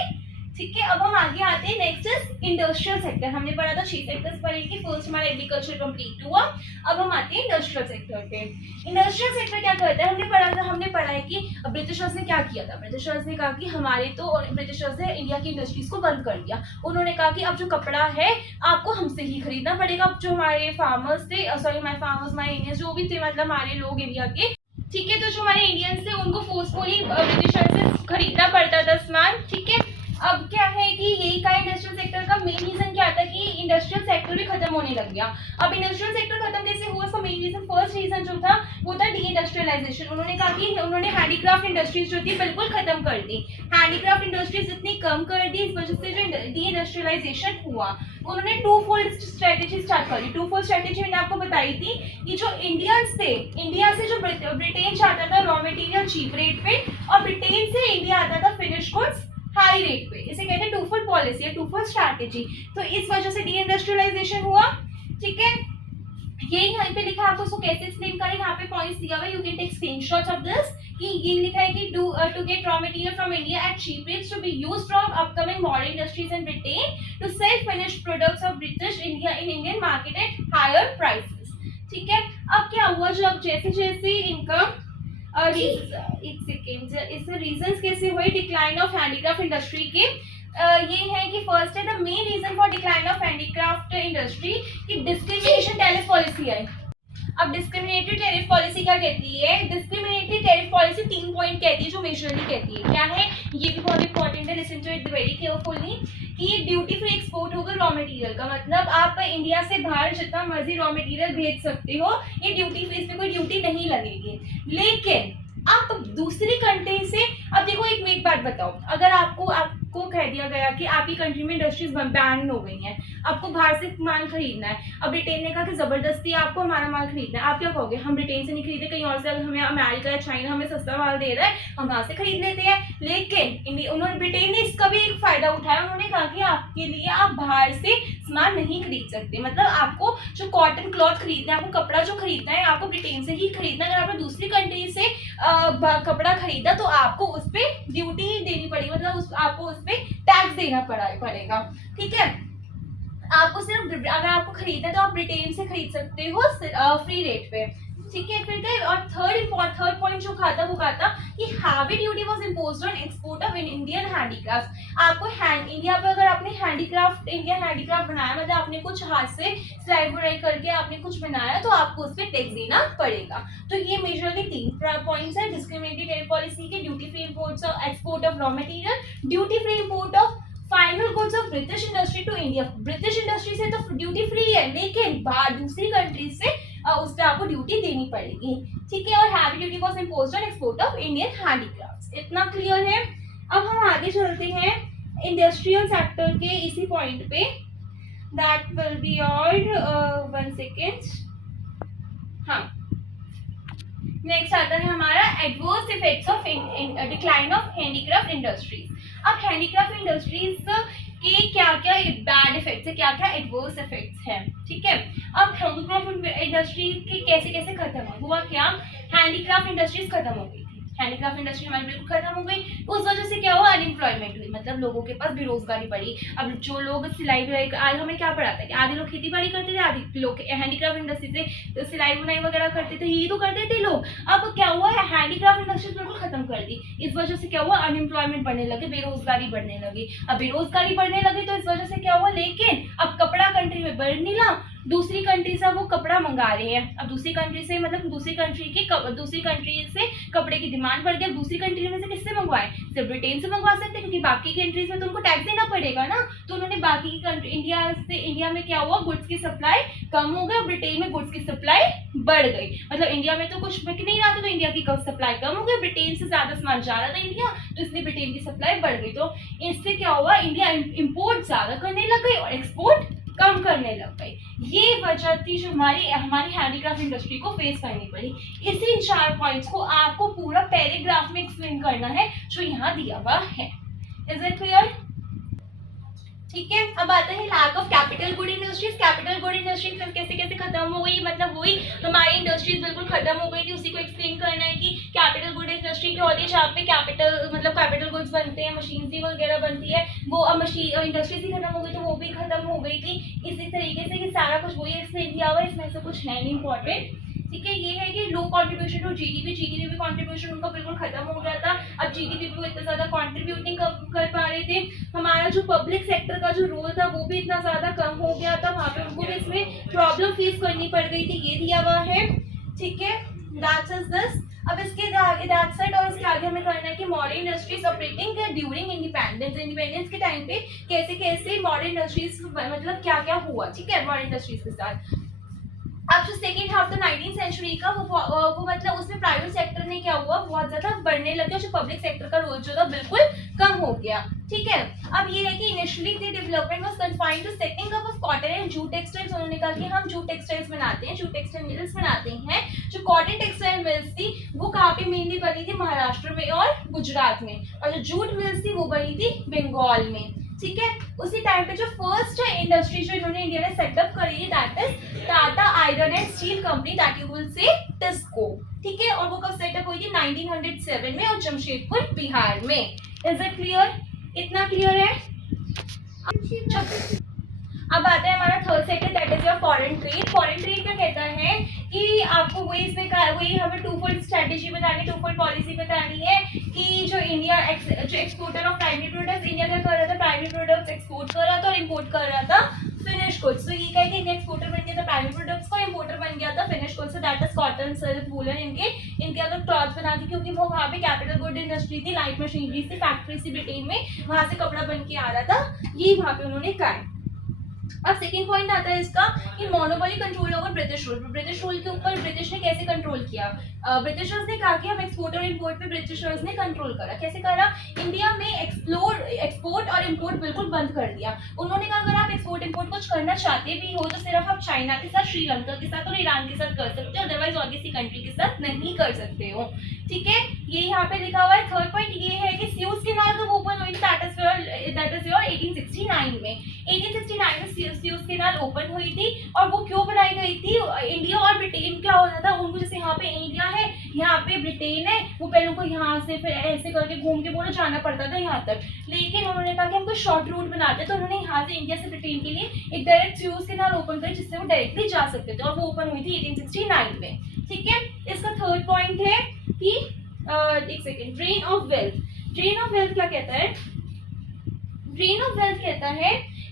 ठीक है, अब हम आगे आते हैं। Next is industrial sector. हमने पढ़ा था 6 सेक्टर्स पढ़े कि फर्स्ट हमारा एग्रीकल्चर कंप्लीट हुआ। अब हम आते हैं इंडस्ट्रियल सेक्टर पे। इंडस्ट्रियल सेक्टर क्या करता है, हमने पढ़ा है कि ब्रिटिशर्स ने क्या किया था। ब्रिटिशर्स ने कहा कि ब्रिटिशर्स ने इंडिया की इंडस्ट्रीज को बंद कर दिया। उन्होंने कहा कि अब जो कपड़ा है आपको हमसे ही खरीदना पड़ेगा। अब जो हमारे फार्मर्स थे, माय इंडियंस जो भी थे, मतलब हमारे लोग इंडिया के, ठीक है, तो जो हमारे इंडियंस थे उनको फोर्सफुली ब्रिटिशर्स से खरीदना पड़ता था सामान। ठीक है, अब क्या है कि यही का इंडस्ट्रियल सेक्टर का मेन रीजन क्या था कि इंडस्ट्रियल सेक्टर भी खत्म होने लग गया। अब इंडस्ट्रियल सेक्टर खत्म कैसे हुआ, उसका मेन रीजन, फर्स्ट रीजन जो था वो था डी इंडस्ट्रियलाइजेशन। उन्होंने कहा कि उन्होंने हैंडीक्राफ्ट इंडस्ट्रीज जो थी बिल्कुल खत्म कर दी। हैंडीक्राफ्ट इंडस्ट्रीज इतनी कम कर दी, इस वजह से जो डी इंडस्ट्रियलाइजेशन हुआ, उन्होंने 2-fold स्ट्रेटेजी स्टार्ट करी। 2-fold स्ट्रेटेजी मैंने आपको बताई थी कि जो इंडियंस थे, इंडिया से जो ब्रिटेन चाहता था रॉ मटेरियल चीप रेट पे, और ब्रिटेन से इंडिया आता था फिनिश गुड्स हाई रेट पे। इसे कहते हैं 2-fold पॉलिसी या 2-fold स्ट्रैटेजी। तो इस वजह से डी इंडस्ट्रियलाइजेशन हुआ। ठीक है, ये यहाँ पे लिखा है, आपको उसको कैसे एक्सप्लेन करें, यहाँ पे पॉइंट्स दिया हुआ है, you can take screenshots of this. कि ये लिखा है कि to get raw material from India at cheap rates to be used from upcoming modern industries in Britain to sell finished products of British India in Indian market at higher prices. ठीक है, अब क्या हुआ, जब जैसे जैसे इनका एक सेकेंड, इसमें रीजंस कैसे हुए डिक्लाइन ऑफ हैंडीक्राफ्ट इंडस्ट्री के। ये है कि फर्स्ट है the main reason for decline of handicraft industry कि डिस्क्रिमिनेशन टैरिफ पॉलिसी है। अब डिस्क्रिमिनेटरी टैरिफ पॉलिसी क्या कहती है, डिस्क्रिमिनेटरी टैरिफ पॉलिसी 3 पॉइंट कहती है, जो मेजरली कहती है क्या है, ये भी बहुत इंपॉर्टेंट है, listen to it very carefully. कि ड्यूटी फ्री एक्सपोर्ट होगा रॉ मटेरियल का, मतलब आप इंडिया से बाहर जितना मर्जी रॉ मटेरियल भेज सकते हो, ये ड्यूटी फ्री, इसमें कोई ड्यूटी नहीं लगेगी। लेकिन आप दूसरी कंट्री से, अब देखो एक बात बताओ, अगर आपको को कह दिया गया कि आपकी कंट्री में इंडस्ट्रीज बैन हो गई हैं, आपको बाहर से माल खरीदना है। अब ब्रिटेन ने कहा कि जबरदस्ती आपको हमारा माल खरीदना है। आप क्या कहोगे, हम ब्रिटेन से नहीं खरीदे, कहीं और से, अगर हमें अमेरिका या चाइना हमें सस्ता माल दे रहा है हम वहां से खरीद लेते हैं। लेकिन उन्होंने ब्रिटेन ने इसका भी एक फायदा उठाया, उन्होंने कहा कि आपके लिए आप बाहर से सामान नहीं खरीद सकते, मतलब आपको जो कॉटन क्लॉथ खरीदना है, आपको कपड़ा जो खरीदना है आपको ब्रिटेन से ही खरीदना है। अगर आपने दूसरी कंट्री से कपड़ा खरीदा तो आपको उस पर ड्यूटी देनी पड़ेगी, मतलब आपको उस पर टैक्स देना पड़ेगा। ठीक है, आपको सिर्फ अगर आपको खरीदना है तो आप ब्रिटेन से खरीद सकते हो फ्री रेट पे। ठीक है, फिर क्या, और थर्ड पॉइंट जो था वो था कि heavy duty was imposed on export of Indian handicraft. आपको इंडिया पे अगर आपने इंडियन हैंडीक्राफ्ट बनाया, मतलब आपने कुछ हाथ से सिलाई बुनाई करके आपने कुछ बनाया, तो आपको उस पर टैक्स देना पड़ेगा। तो ये मेजरली 3 पॉइंट्स है डिस्क्रिमिनेटरी ट्रेड पॉलिसी के, duty free imports of export of raw material, duty free import of final goods of British industry to India. British industry से तो ड्यूटी फ्री है, लेकिन बाहर दूसरी कंट्री से उस पर आपको ड्यूटी देनी पड़ेगी। ठीक है, और heavy duty was imposed on export of Indian handicrafts. इतना क्लियर है। अब हम आगे चलते हैं इंडस्ट्रियल सेक्टर के इसी पॉइंट पे, that will be your 1 second. हाँ, नेक्स्ट आता है हमारा adverse effects of decline of handicraft industries. अब हैंडीक्राफ्ट इंडस्ट्रीज के क्या क्या बैड इफेक्ट्स है, क्या क्या एडवर्स इफेक्ट्स हैं। ठीक है, अब हैंडीक्राफ्ट इंडस्ट्री के कैसे कैसे खत्म हुआ, क्या हैंडीक्राफ्ट इंडस्ट्रीज खत्म हो गई थी, हैंडीक्राफ्ट इंडस्ट्री हमारी बिल्कुल खत्म हो गई। उस वजह से क्या हुआ, अनएम्प्लॉयमेंट हुई, मतलब लोगों के पास बेरोजगारी बढ़ी। अब जो लोग सिलाई बुनाई, आज हमें क्या पढ़ाता है कि आधे लोग खेती बाड़ी करते थे, आधे लोग हैंडीक्राफ्ट इंडस्ट्री से सिलाई बुनाई वगैरह करते थे, यही तो करते थे लोग। अब क्या हुआ है, हैंडीक्राफ्ट इंडस्ट्री बिल्कुल खत्म कर दी। इस वजह से क्या हुआ, अनएम्प्लॉयमेंट बढ़ने लगे, बेरोजगारी बढ़ने लगी। अब बेरोजगारी बढ़ने लगी तो इस वजह से क्या हुआ, लेकिन अब कपड़ा कंट्री में बढ़ नहीं रहा, दूसरी कंट्री से वो कपड़ा मंगा रहे हैं। अब दूसरी कंट्री से, मतलब दूसरी कंट्री से कपड़े की डिमांड बढ़ गई। दूसरी कंट्री में से किससे मंगवाए, सिर्फ ब्रिटेन से मंगवा सकते हैं, क्योंकि बाकी कंट्रीज में तो उनको टैक्स देना पड़ेगा ना। तो उन्होंने बाकी की कंट्री, इंडिया में क्या हुआ, गुड्स की सप्लाई कम हो गई, ब्रिटेन में गुड्स की सप्लाई बढ़ गई। मतलब इंडिया में तो कुछ बिक नहीं रहा था, तो इंडिया की सप्लाई कम हो गई, ब्रिटेन से ज्यादा सामान जा रहा था इंडिया, तो इसलिए ब्रिटेन की सप्लाई बढ़ गई। तो इससे क्या हुआ, इंडिया इम्पोर्ट ज्यादा करने लग गई और एक्सपोर्ट कम करने लग गई। ये वजह थी जो हमारी हैंडीक्राफ्ट इंडस्ट्री को फेस करनी पड़ी। इसी 4 पॉइंट्स को आपको पूरा पैराग्राफ में एक्सप्लेन करना है जो यहाँ दिया हुआ है। Is it clear? ठीक है, अब आते हैं lack of capital good industries. Capital good industry फिर कैसे कैसे खत्म हो गई, मतलब वही हमारी इंडस्ट्रीज बिल्कुल खत्म हो गई थी, उसी को एक्सप्लेन करना है कि कैपिटल गुड इंडस्ट्री क्या होती है, जहाँ पे कैपिटल गुड्स बनते हैं, मशीनरी वगैरह बनती है, वो अब इंडस्ट्रीज ही खत्म हो गई, तो वो भी खत्म हो गई थी। इसी तरीके से ये सारा कुछ वही एक्सप्लेन किया हुआ है, इसमें से कुछ है नहीं इंपॉर्टेंट। ठीक है, ये है कि लो कंट्रीब्यूशन टू जीडीपी कंट्रीब्यूशन उनका बिल्कुल खत्म हो गया था। अब जीडीपी पे इतना ज्यादा कंट्रीब्यूट नहीं कर पा रहे थे। हमारा जो पब्लिक सेक्टर का जो रोल था वो भी इतना ज्यादा कम हो गया था, वहाँ पे उनको भी इसमें प्रॉब्लम फेस करनी पड़ गई थी, ये दिया हुआ है। ठीक है, दैट्स इज दिस। अब इसके साइड और इसके आगे हमें करना है कि modern industries operating during independence के टाइम पे कैसे कैसे मॉडर्न इंडस्ट्रीज मतलब क्या क्या हुआ। ठीक है, मॉडर्न इंडस्ट्रीज के साथ अब जो second half the 19th century का वो मतलब उसमें प्राइवेट सेक्टर ने क्या हुआ, बहुत ज्यादा बढ़ने लगे, जो पब्लिक सेक्टर का रोल जो था बिल्कुल कम हो गया। ठीक है, अब ये है कि initially the development was confined to setting up of cotton and jute textiles. उन्होंने कहा कि हम जूट टेक्सटाइल्स बनाते हैं, जूट टेक्सटाइल मिल्स बनाते हैं। जो कॉटन टेक्सटाइल मिल्स थी वो कहाँ पे मेनली बनी थी, महाराष्ट्र में और गुजरात में, और जो जूट मिल्स थी वो बनी थी बंगाल में। ठीक है, उसी टाइम पे जो फर्स्ट इंडस्ट्री जो इन्होंने इंडिया ने सेटअप करी है that is Tata iron and steel company, that you will say TISCO. ठीक है, और वो कब सेटअप हुई थी, 1907 में, और जमशेदपुर बिहार में। Is it clear? इतना क्लियर है? अब आता है हमारा third sector, that is your foreign trade. Foreign trade क्या कहता है कि आपको वही हमें टूफोल्ड स्ट्रेटेजी बतानी, टूफोल्ड पॉलिसी बतानी है कि जो इंडिया जो exporter of primary products, India क्या कर रहा था, प्राइमरी प्रोडक्ट्स एक्सपोर्ट कर रहा था और इम्पोर्ट कर रहा था फिनिश गुड्स। तो ये कहा कि इंडिया एक्सपोर्टर बन गया था प्राइमरी प्रोडक्ट्स को, इम्पोर्टर बन गया था finish goods. So that is cotton, silk, woollen, इनके अगर क्लॉथ बनाती, क्योंकि वो वहाँ पे कैपिटल गुड इंडस्ट्री थी, लाइट मशीनरी थी, फैक्ट्री थी ब्रिटेन में, वहाँ से कपड़ा बन के आ रहा था, ये वहाँ पे उन्होंने कहा। अब सेकंड पॉइंट आता है इसका कि monopoly control over British rule. British rule के ऊपर ब्रिटिश ने कैसे कंट्रोल किया? ब्रिटिशर्स ने कहा कि हम एक्सपोर्ट और इंपोर्ट पे ब्रिटिशर्स ने कंट्रोल करा। कैसे करा? इंडिया में एक्सपोर्ट और इंपोर्ट बिल्कुल बंद कर दिया। उन्होंने कहा अगर आप एक्सपोर्ट इंपोर्ट कुछ करना चाहते भी हो तो सिर्फ आप चाइना के साथ, श्रीलंका के साथ और ईरान के साथ कर सकते हो, अदरवाइज और किसी कंट्री के साथ नहीं कर सकते हो। ठीक है, ये यहाँ पे लिखा हुआ है। थर्ड पॉइंट ये है कि स्यूज कैनाल कब ओपन हुई? दैट इज योर 1869 में। 1869 में स्यूज कैनाल ओपन हुई थी। और वो क्यों बनाई गई थी? इंडिया और ब्रिटेन क्या हो रहा था, उनको जैसे यहाँ पे इंडिया है, यहाँ पे ब्रिटेन है, वो पहले उनको यहाँ से फिर ऐसे करके घूम के बोलो जाना पड़ता था यहाँ तक। लेकिन उन्होंने कहा कि हम कोई शॉर्ट रूट बनाते, तो उन्होंने यहाँ से इंडिया से ब्रिटेन के लिए एक डायरेक्ट स्यूज कैनाल ओपन करी जिससे वो डायरेक्टली जा सकते थे, और वो ओपन हुई थी 1869 में। ठीक है, इसका थर्ड पॉइंट है कि एक second, drain of wealth. Drain of wealth क्या कहता है? ड्रेन ऑफ वेल्थ कहता है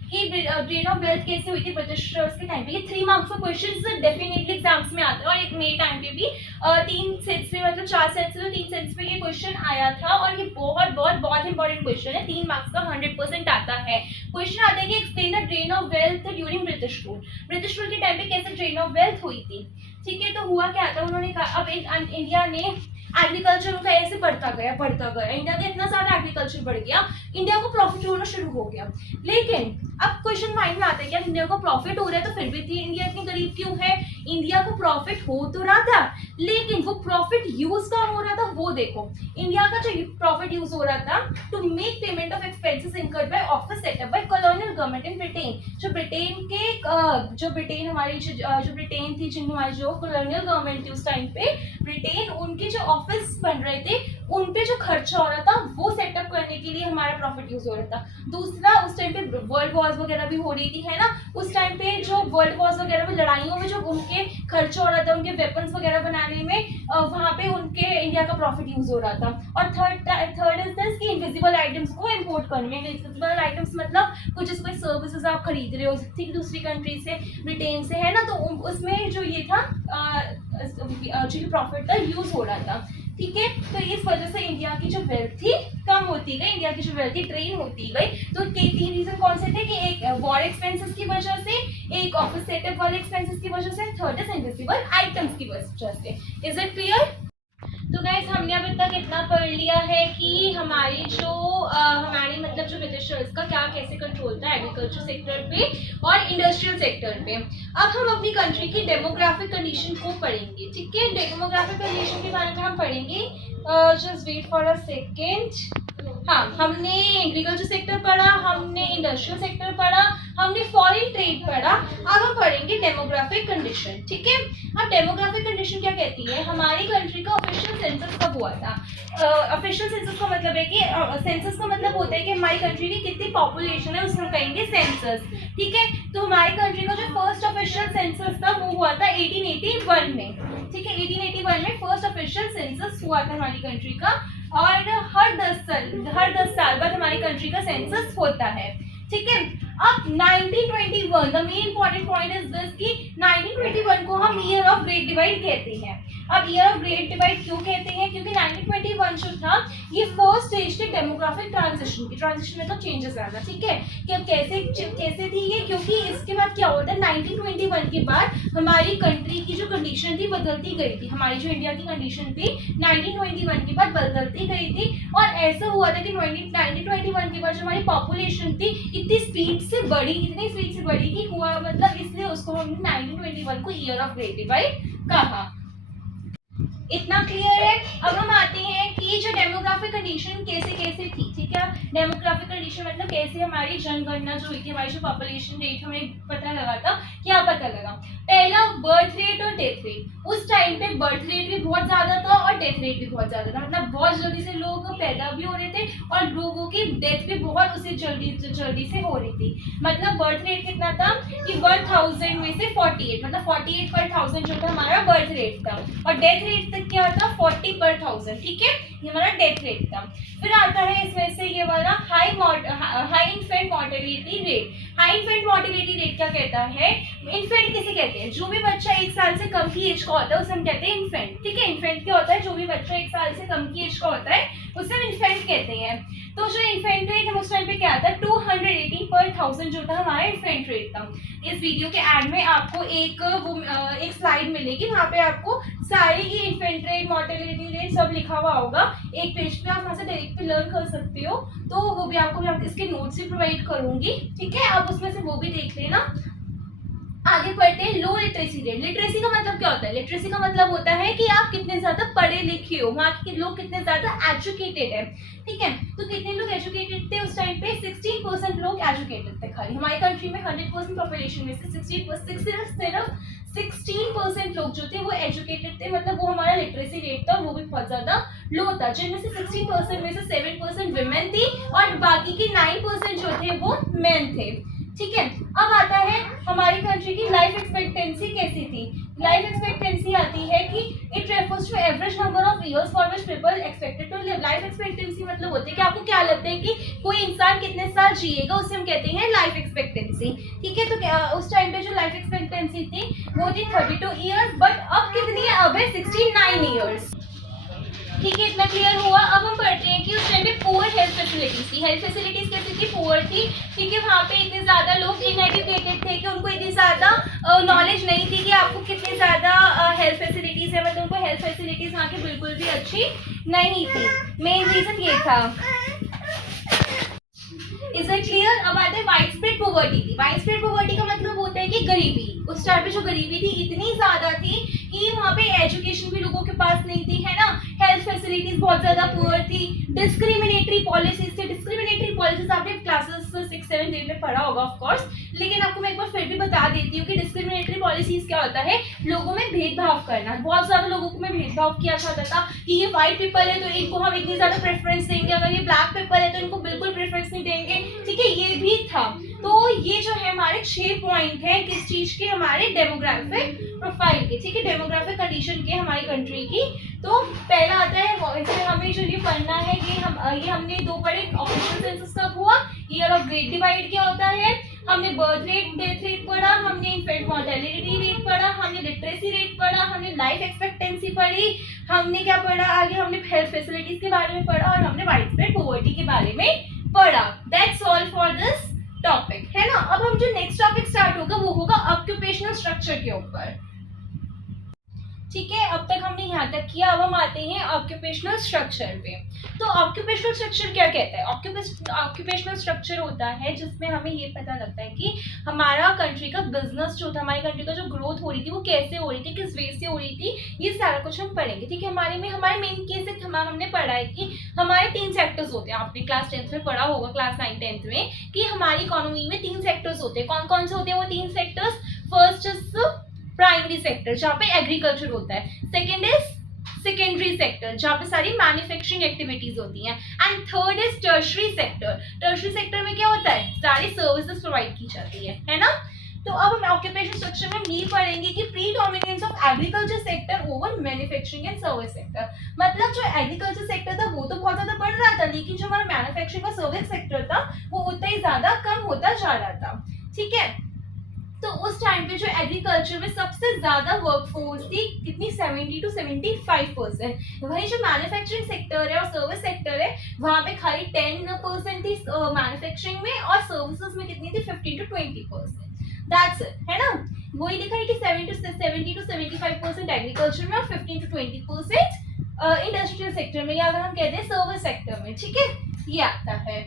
कि ड्रेन ऑफ वेल्थ कैसे हुई थी ब्रिटिशर्स के टाइम पे। ये 3 मार्क्स का क्वेश्चन डेफिनेटली एग्जाम्स में आता है, और एक मेरे टाइम पे भी 3 सेट्स में, मतलब 4 सेट्स में 3 सेट्स में ये क्वेश्चन आया था, और ये बहुत बहुत बहुत इंपॉर्टेंट क्वेश्चन है। 3 मार्क्स का 100% आता है। क्वेश्चन आता है कि explain the drain of wealth during British rule. British rule के टाइम पे कैसे ड्रेन ऑफ वेल्थ हुई थी? ठीक है, तो हुआ क्या था, उन्होंने कहा अब इंडिया ने एग्रीकल्चर उनका ऐसे बढ़ता गया, इंडिया का इतना सारा एग्रीकल्चर बढ़ गया, इंडिया को प्रॉफिट होना शुरू हो गया। लेकिन अब क्वेश्चन माइंड में आता है कि इंडिया को प्रॉफिट हो रहा है तो फिर भी इंडिया इतनी गरीब क्यों है? इंडिया को प्रॉफिट हो तो रहा था, लेकिन वो प्रॉफिट यूज कहाँ हो रहा था वो देखो। इंडिया का जो प्रॉफिट यूज हो रहा था to make payment of expenses incurred by office setup by colonial government in Britain. जो ब्रिटेन हमारी जो ब्रिटेन थी, जिन हमारी जो कॉलोनियल गवर्नमेंट थी उस टाइम पे, ब्रिटेन उनके जो ऑफिस बन रहे थे उन पे जो खर्चा हो रहा था वो सेटअप करने के लिए हमारा प्रॉफिट यूज हो रहा था। दूसरा, उस टाइम पे वर्ल्ड वॉर्स वगैरह भी हो रही थी, है ना? उस टाइम पे जो वर्ल्ड वॉर्स वगैरह में, लड़ाइयों में जो उनके खर्चा हो रहा था, उनके वेपन्स वगैरह बनाने में, वहाँ पे उनके इंडिया का प्रॉफिट यूज हो रहा था। और थर्ड इज दिस कि इनविजिबल आइटम्स को इम्पोर्ट करने में। इनविजिबल आइटम्स मतलब कुछ कोई सर्विसेज आप खरीद रहे हो ठीक दूसरी कंट्री से, ब्रिटेन से, है ना, तो उसमें जो ये था जो प्रॉफिट था यूज हो रहा था। ठीक है, तो इस वजह से इंडिया की जो वेल्थ थी कम होती गई, इंडिया की जो वेल्थ थी ड्रेन होती गई। तो 3 रीजन कौन से थे कि एक वॉर एक्सपेंसेस की वजह से, एक ऑफिस सेटअप वाले एक्सपेंसेस की वजह से, थर्ड इज इनविजिबल आइटम्स की वजह से। Is it clear? तो गाइस हमने अभी तक इतना पढ़ लिया है कि हमारी मतलब जो ब्रिटिशर्स का क्या कैसे कंट्रोल था एग्रीकल्चर सेक्टर पे और इंडस्ट्रियल सेक्टर पे। अब हम अपनी कंट्री की डेमोग्राफिक कंडीशन को पढ़ेंगे। ठीक है, डेमोग्राफिक कंडीशन के बारे में हम पढ़ेंगे। Just wait for a second. हाँ, हमने एग्रीकल्चर सेक्टर पढ़ा, हमने इंडस्ट्रियल सेक्टर पढ़ा, हमने फॉरेन ट्रेड पढ़ा। अब हम पढ़ेंगे डेमोग्राफिक कंडीशन। ठीक है, अब डेमोग्राफिक कंडीशन क्या कहती है? हमारी कंट्री का ऑफिशियल सेंसस कब हुआ था? ऑफिशियल सेंसस का मतलब है कि सेंसस का मतलब होता है कि हमारी कंट्री की कितनी पॉपुलेशन है उसमें कहेंगे सेंसस। ठीक है, तो हमारी कंट्री का जो फर्स्ट ऑफिशियल सेंसस था वो हुआ था 1881 में। ठीक है, 1881 में फर्स्ट ऑफिशियल सेंसस हुआ था हमारी कंट्री का, और हर 10 साल बाद हमारी कंट्री का सेंसस होता है। ठीक है, अब 1921 the main important point is this कि 1921 को हम ईयर ऑफ ग्रेट डिवाइड कहते हैं। अब ईयर ऑफ ग्रेट डिवाइड क्यों कहते हैं? क्योंकि 1921 जो था ये फर्स्ट स्टेज थी डेमोग्राफिक ट्रांजिशन की। ट्रांजिशन में तो चेंजेस आना। ठीक है, कि अब कैसे थी ये? क्योंकि इसके बाद क्या होता है, 1921 के बाद हमारी कंट्री की जो कंडीशन थी बदलती गई थी। हमारी जो इंडिया की कंडीशन थी 1921 के बाद बदलती गई थी, और ऐसा हुआ था कि 1921 के बाद जो हमारी पॉपुलेशन थी इतनी स्पीड से बढ़ी कि हुआ, मतलब इसलिए उसको हमने 1921 को ईयर ऑफ ग्रेट डिवाइड कहा। इतना क्लियर है? अब हम आते हैं कि जो डेमोग्राफिक कंडीशन कैसे थी। ठीक है, डेमोग्राफिक कंडीशन मतलब कैसे हमारी जनगणना जो हुई थी, हमारी जो पॉपुलेशन रेट हमें पता लगा था। क्या पता लगा? पहला बर्थ रेट और डेथ रेट। उस टाइम पे बर्थ रेट भी बहुत ज्यादा था और डेथ रेट भी बहुत ज्यादा था, मतलब बहुत जल्दी से लोग पैदा भी हो रहे थे और लोगों की डेथ भी बहुत उसी जल्दी से हो रही थी। मतलब बर्थ रेट कितना था कि 1000 में से 48, मतलब 48 पर 1000 जो था हमारा बर्थ रेट था, और डेथ रेट तक क्या था 40 पर 1000। ठीक है, ये हमारा डेथ रेट था। फिर आता है इसमें से ये वाला high infant mortality rate. High infant mortality rate क्या कहता है? इन्फेंट किसे कहते हैं? जो भी बच्चा 1 साल से कम की एज का होता है उसे हम कहते हैं इन्फेंट। ठीक है, इन्फेंट क्या होता है, जो भी बच्चा 1 साल से कम की एज का होता है उसे हम इन्फेंट कहते हैं। तो जो इन्फेंट रेट हम उस टाइम पे क्या था 280 पर 1000 जो था हमारा इन्फेंट रेट था। इस वीडियो के एंड में आपको एक स्लाइड मिलेगी, वहाँ पे आपको सारी ही इन्फेंट रेट, मॉर्टेलिटी रेट सब लिखा हुआ होगा एक पेज पे, आप वहाँ से डायरेक्ट लर्न कर सकते हो। तो वो भी आपको इसके नोट्स भी प्रोवाइड करूंगी। ठीक है, आप उसमें से वो भी देख लेना। आगे बढ़ते हैं, लो लिटरेसी रेट। लिटरेसी का मतलब क्या होता है, लिटरेसी का मतलब होता है कि आप कितने ज्यादा पढ़े लिखे हो, वहाँ के लोग कितने ज्यादा एजुकेटेड है। ठीक है, तो कितने लोग एजुकेटेड थे उस टाइम पे, 16% लोग एजुकेटेड थे खाली। हमारी कंट्री में 100% पॉपुलेशन में से 16% लोग जो थे वो एजुकेटेड थे, मतलब वो हमारा लिटरेसी रेट था वो भी बहुत ज्यादा लो था, जिनमें से 16% में से 7% विमेन थी और बाकी के 9% जो थे वो मेन थे। ठीक है, अब आता है हमारी कंट्री की लाइफ एक्सपेक्टेंसी कैसी थी। लाइफ एक्सपेक्टेंसी आती है कि it refers to average number of years for which people expected to live. Life expectancy मतलब होती है कि आपको क्या लगता है कि कोई इंसान कितने साल जिएगा, उसे हम कहते हैं लाइफ एक्सपेक्टेंसी। ठीक है, तो उस टाइम पे जो लाइफ एक्सपेक्टेंसी थी वो थी 32 ईयर्स, बट अब कितनी है, अब है 69 ईयर्स। ठीक है, इतना क्लियर हुआ। अब हम पढ़ते हैं कि उस टाइम पे पुअर हेल्थ फैसिलिटीज थी। हेल्थ फैसिलिटीज कैसी थी, पुअर थी। ठीक है, वहाँ पे इतने ज्यादा लोग इनएजुकेटेड थे कि उनको इतनी ज्यादा नॉलेज नहीं थी कि आपको कितनी ज्यादा हेल्थ फैसिलिटीज है, मतलब उनको हेल्थ फैसिलिटीज वहाँ की बिल्कुल भी अच्छी नहीं थी। मेन रीजन ये था। Is it clear? अब आते हैं वाइड स्प्रेड पॉवर्टी थी। वाइड स्प्रेड पॉवर्टी का मतलब होता है कि गरीबी। उस टाइम पे जो गरीबी थी इतनी ज्यादा थी कि वहाँ पे एजुकेशन भी लोगों के पास नहीं थी, है ना, हेल्थ फैसिलिटीज बहुत ज्यादा पुअर थी, डिस्क्रिमिनेटरी पॉलिसीज थे। डिस्क्रिमिनेटरी पॉलिसीज आपने क्लासेस 6, 7, 8 में पढ़ा होगा ऑफ कोर्स, लेकिन आपको मैं एक बार फिर भी बता देती हूँ कि डिस्क्रिमिनेटरी पॉलिसीज क्या होता है, लोगों में भेदभाव करना। बहुत ज्यादा लोगों को में भेदभाव किया जाता था कि ये व्हाइट पीपल है तो इनको हम इतनी ज्यादा प्रेफरेंस देंगे, अगर ये ब्लैक पीपल है तो इनको बिल्कुल प्रेफरेंस नहीं देंगे। ठीक है, ये भी था। तो ये जो है हमारे 6 पॉइंट है किस चीज के, हमारे डेमोग्राफिक प्रोफाइल के। ठीक है, डेमोग्राफिक कंडीशन के हमारी कंट्री की। तो पहला आता है, इसमें हमें जो ये पढ़ना है ये हमने 2 पढ़े। ऑक्यूपेशनल सेंसस कब हुआ, ईयर ऑफ ग्रेट डिवाइड क्या होता है, हमने बर्थ रेट, डेथ रेट पढ़ा, हमने इन्फेंट मॉर्टेलिटी रेट पढ़ा, हमने लिटरेसी रेट पढ़ा, हमने लाइफ एक्सपेक्टेंसी पढ़ी, हमने क्या पढ़ा आगे, हमने हेल्थ फैसिलिटीज के बारे में पढ़ा और हमने वाइड स्प्रेड पॉवर्टी के बारे में पढ़ा। That's all for this topic, है ना। अब हम जो नेक्स्ट टॉपिक स्टार्ट होगा वो होगा ऑक्यूपेशनल स्ट्रक्चर के ऊपर। ठीक है, अब तक हमने यहाँ तक किया, अब हम आते हैं ऑक्यूपेशनल स्ट्रक्चर पे। तो ऑक्यूपेशनल स्ट्रक्चर क्या कहता है, ऑक्यूपेशनल स्ट्रक्चर होता है जिसमें हमें ये पता लगता है कि हमारा कंट्री का बिजनेस जो था, हमारी कंट्री का जो ग्रोथ हो रही थी वो कैसे हो रही थी, किस वे से हो रही थी, ये सारा कुछ हम पढ़ेंगे। ठीक है, हमारे मेन केस हमने पढ़ा है कि हमारे 3 सेक्टर्स होते हैं। आपने क्लास 10th में पढ़ा होगा, क्लास 9, 10th में, कि हमारी इकोनॉमी में 3 सेक्टर्स होते हैं। कौन कौन से होते हैं वो 3 sectors? First is primary sector जहाँ पे एग्रीकल्चर होता है, सेकेंड इज सेकेंडरी सेक्टर जहाँ पे सारी मैन्युफैक्चरिंग एक्टिविटीज होती हैं, and third is tertiary sector. Tertiary sector में क्या होता है, सारी सर्विसेज प्रोवाइड की जाती है ना। तो अब हम ऑक्यूपेशन स्ट्रक्चर में ये पढ़ेंगे कि predominance of agriculture sector over manufacturing and service sector. मतलब जो एग्रीकल्चर सेक्टर था वो तो बहुत ज्यादा बढ़ रहा था, लेकिन जो हमारा मैन्युफैक्चरिंग और सर्विस सेक्टर था वो उतना ही ज्यादा कम होता जा रहा था। ठीक है, तो उस टाइम पे जो एग्रीकल्चर में सबसे ज्यादा वर्कफोर्स थी कितनी, 70 to 75%। वही जो मैन्युफैक्चरिंग सेक्टर है और सर्विस सेक्टर है वहां पे खाली 10% थी मैन्युफैक्चरिंग में, और सर्विसेज में कितनी थी 15 to 20%। दैट्स इट, है ना। वही लिखा है कि 70 to 75% एग्रीकल्चर में और 15 to 20% इंडस्ट्रियल सेक्टर में, या अगर हम कहते हैं सर्विस सेक्टर में। ठीक है, ये आता है।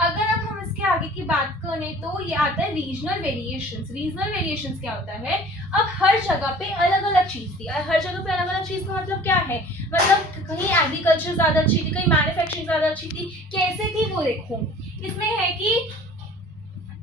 अगर अब हम इसके आगे की बात करें तो ये आता है रीजनल वेरिएशंस। रीजनल वेरिएशंस क्या होता है, अब हर जगह पे अलग अलग चीज थी। हर जगह पे अलग अलग चीज का मतलब क्या है, मतलब कहीं एग्रीकल्चर ज्यादा अच्छी थी, कहीं मैन्युफैक्चरिंग ज्यादा अच्छी थी। कैसे थी वो देखो, इसमें है कि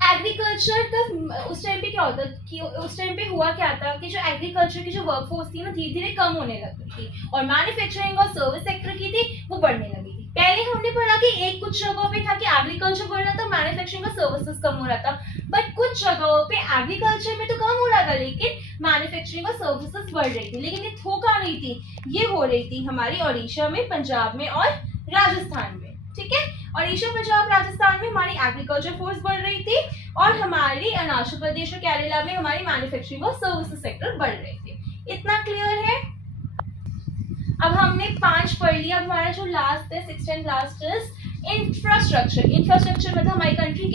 एग्रीकल्चर का उस टाइम पे क्या होता कि उस टाइम पे हुआ क्या था कि जो एग्रीकल्चर की जो वर्कफोर्स थी ना धीरे धीरे कम होने लगी थी, और मैन्युफैक्चरिंग और सर्विस सेक्टर की थी वो बढ़ने लगी थी। पहले हमने पढ़ा कि एक कुछ जगहों पे था कि एग्रीकल्चर बढ़ रहा था, मैन्युफैक्चरिंग और सर्विसेज कम हो रहा था, बट कुछ जगहों पे एग्रीकल्चर में तो कम हो रहा था लेकिन मैन्युफैक्चरिंग और सर्विसेज बढ़ रही थी। लेकिन ये थोक आ रही थी, ये हो रही थी हमारी ओडिशा में, पंजाब में और राजस्थान में। ठीक है, और ईशान पंजाब राजस्थान में हमारी एग्रीकल्चर फोर्स बढ़ रही थी और हमारी अरुणाचल प्रदेश और केरला में हमारी मैन्युफैक्चरिंग और सर्विसेज सेक्टर बढ़ रहे थे। इतना क्लियर है? अब हमने 5 पढ़ लिया। अब हमारा जो लास्ट है 6th and last is infrastructure. Infrastructure मतलब हमारी कंट्री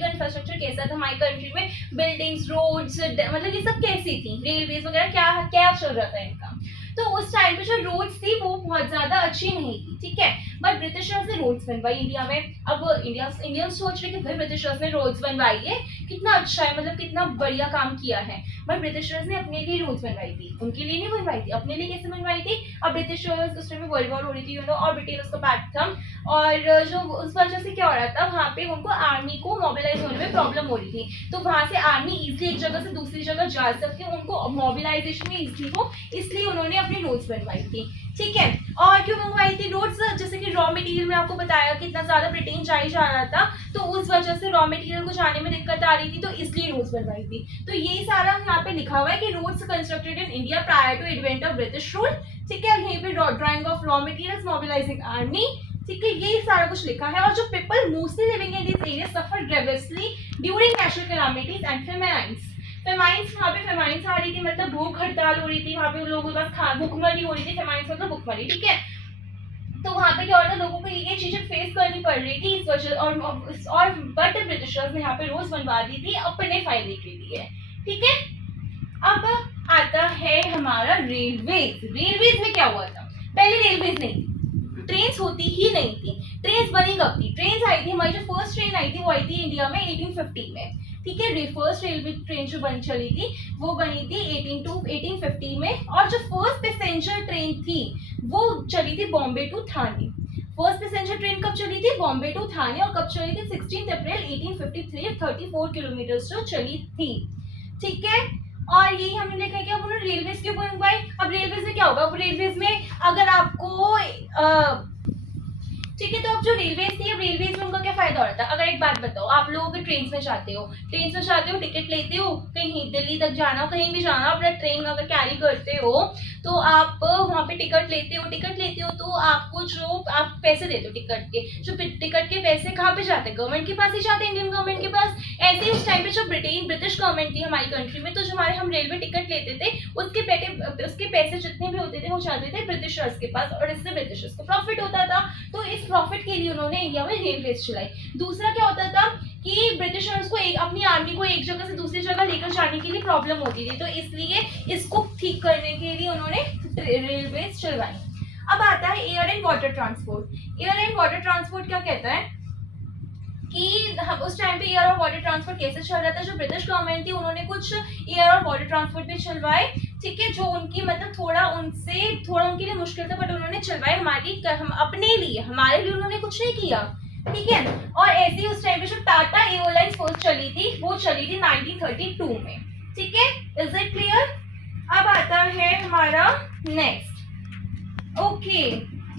का इंफ्रास्ट्रक्चर कैसा था, हमारी कंट्री में बिल्डिंग्स, रोड्स, मतलब ये सब कैसी थी, रेलवेज वगैरह क्या क्या चल रहा था इनका। तो उस टाइम पे जो रोड्स थी वो बहुत ज्यादा अच्छी नहीं थी, ठीक है, बट ब्रिटिशर्स ने रोड्स बनवाई इंडिया में। अब इंडियन सोच रहे कि भाई ब्रिटिशर्स ने रोड्स बनवाई है, कितना अच्छा है, मतलब कितना बढ़िया काम किया है, बट ब्रिटिशर्स ने अपने लिए रोड्स बनवाई थी, उनके लिए नहीं बनवाई थी, अपने लिए कैसे बनवाई थी। अब ब्रिटिशर्स उस टाइम में वर्ल्ड वॉर हो रही थी, और ब्रिटेन उसका पार्ट था, और जो उस वजह से क्या हो रहा था, वहाँ पे उनको आर्मी को मोबिलाइज होने में प्रॉब्लम हो रही थी, तो वहाँ से आर्मी इजिली एक जगह से दूसरी जगह जा सके, उनको मोबिलाइजेशन में इजिली हो, इसलिए उन्होंने अपनी रोड्स बनवाई थी, ठीक है। और क्यों बनवाई थी रोड्स, जैसे कि रॉ मटेरियल में आपको बताया कि इतना ज्यादा ब्रिटेन जा ही जा रहा था, तो उस वजह से रॉ मटेरियल को जाने में दिक्कत आ रही थी, तो इसलिए रोड्स बनवाई थी। तो यही सारा यहाँ पे लिखा हुआ है कि roads constructed in India prior to advent of British rule, ठीक है। यहीं पे drawing of raw materials, mobilising army, ठीक है, यही सारा कुछ लिखा है। और जो people mostly living in this area suffer grievously during natural calamities and famines. Famines, वहाँ पे फेमाइन्स आ रही थी, मतलब भूख हड़ताल हो रही थी, वहाँ पे लोगों के पास भूखमरी हो रही थी, फेमाइन्स मतलब भूखमरी, ठीक है। तो वहाँ पे क्या हो रहा था, लोगों को ये चीजें फेस करनी पड़ रही थी इस वजह, और बट ब्रिटिशर्स ने यहाँ पे रोज बनवा दी थी अपने फायदे के लिए, ठीक है। अब आता है हमारा रेलवेज। रेलवेज में क्या हुआ था, पहले रेलवेज नहीं थी, ट्रेन्स होती ही नहीं थी। ट्रेन्स बनी कब थी, ट्रेन्स आई थी, हमारी जो फर्स्ट ट्रेन आई थी वो आई थी इंडिया में 1850 में, ठीक है। फर्स्ट रेलवे ट्रेन जो बन चली थी वो बनी थी 1850 में, और जो फर्स्ट पैसेंजर ट्रेन थी वो चली थी Bombay to Thane. First passenger train कब चली थी, बॉम्बे टू थाने, और कब चली थी, 16 अप्रैल 1853, 34 किलोमीटर जो चली थी, ठीक है। और यही हमने देखा कि अब उन्होंने रेलवेज क्यों बनवाई। अब रेलवेज में क्या होगा, अब रेलवेज में अगर आपको ठीक है, तो अब जो रेलवेज थी, अब रेलवेज में उनका क्या फायदा हो रहा था। अगर एक बात बताओ, आप लोग ट्रेन में जाते हो, टिकट लेते हो, कहीं दिल्ली तक जाना हो, कहीं भी जाना, अपना ट्रेन अगर कैरी करते हो तो आप वहाँ पे टिकट लेते हो तो आपको जो आप पैसे देते हो टिकट के, जो टिकट के पैसे कहाँ पे जाते हैं, गवर्नमेंट के पास ही जाते हैं, इंडियन गवर्नमेंट के पास। ऐसे ही उस टाइम पे जो ब्रिटिश गवर्नमेंट थी हमारी कंट्री में, तो जो हमारे हम रेलवे टिकट लेते थे उसके पैसे जितने भी होते थे वो जाते थे ब्रिटिशर्स के पास, और इससे ब्रिटिशर्स को प्रॉफिट होता था, तो इस प्रॉफिट के लिए उन्होंने इंडिया में रेलवेज चलाई। दूसरा क्या होता था कि ब्रिटिशर्स को अपनी आर्मी को एक जगह से दूसरी जगह लेकर जाने के लिए प्रॉब्लम होती थी, तो इसलिए इसको ठीक करने के लिए उन्होंने रेलवेज चलवाई। अब आता है air and water transport. Air and water transport क्या कहता है कि हम उस टाइम पे एयर और वाटर ट्रांसपोर्ट कैसे चल रहा था, जो ब्रिटिश गवर्नमेंट थी उन्होंने कुछ एयर और वाटर ट्रांसपोर्ट भी चलवाए, ठीक है, जो उनकी मतलब थोड़ा उनके लिए मुश्किल था, बट उन्होंने चलवाए हम अपने लिए, हमारे लिए उन्होंने कुछ नहीं किया, ठीक है। और ऐसे ही उस टाइम पे जो टाटा एयरलाइंस फर्स्ट चली थी वो चली थी 1932 में, ठीक है। Is it clear? अब आता है हमारा नेक्स्ट, ओके,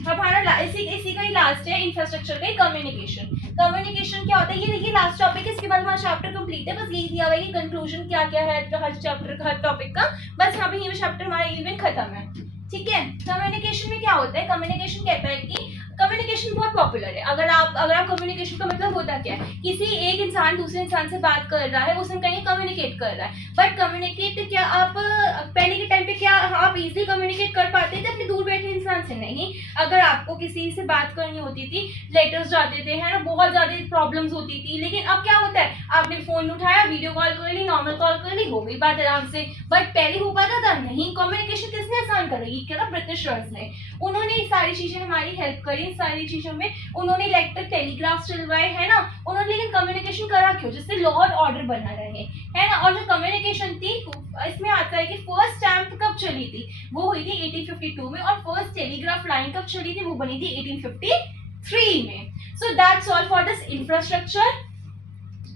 हमारा इसी का ही लास्ट है इंफ्रास्ट्रक्चर का कम्युनिकेशन। कम्युनिकेशन क्या होता है, ये देखिए लास्ट टॉपिक है, इसके बाद हमारा चैप्टर कंप्लीट है, बस यही दिया हुआ है कि कंक्लूजन क्या क्या है हर चैप्टर हर टॉपिक का, बस यहाँ पे ये चैप्टर हमारा इवेंट खत्म है, ठीक है। कम्युनिकेशन में क्या होता है, कम्युनिकेशन कहता है कि कम्युनिकेशन बहुत पॉपुलर है। अगर आप कम्युनिकेशन का मतलब होता क्या है, किसी एक इंसान दूसरे इंसान से बात कर रहा है, उसने कहीं कम्युनिकेट कर रहा है, बट कम्युनिकेट क्या आप पहले के टाइम पे क्या आप इजीली कम्युनिकेट कर पाते थे अपने दूर बैठे इंसान से? नहीं। अगर आपको किसी से बात करनी होती थी, लेटर्स जाते थे, है ना, बहुत ज्यादा प्रॉब्लम्स होती थी, लेकिन अब क्या होता है, आपने फोन उठाया, वीडियो कॉल कर ली, नॉर्मल कॉल कर ली, हो गई बात आराम से। बट पहले हो पाता था नहीं। कम्युनिकेशन किसने आसान कर रही है, ब्रिटिशर्स ने। उन्होंने ये सारी चीजें हमारी हेल्प करी, सारी चीजों में उन्होंने इलेक्ट्रिक टेलीग्राफ चलवाए, है ना, उन्होंने, लेकिन कम्युनिकेशन करा क्यों, जिससे लॉ और ऑर्डर बना रहे, है ना। और जो कम्युनिकेशन थी इसमें आता है कि फर्स्ट स्टैम्प कब चली थी, वो हुई थी 1852 में, और फर्स्ट टेलीग्राफ लाइन कब चली थी, वो बनी थी 1853 में। So that's all for this infrastructure,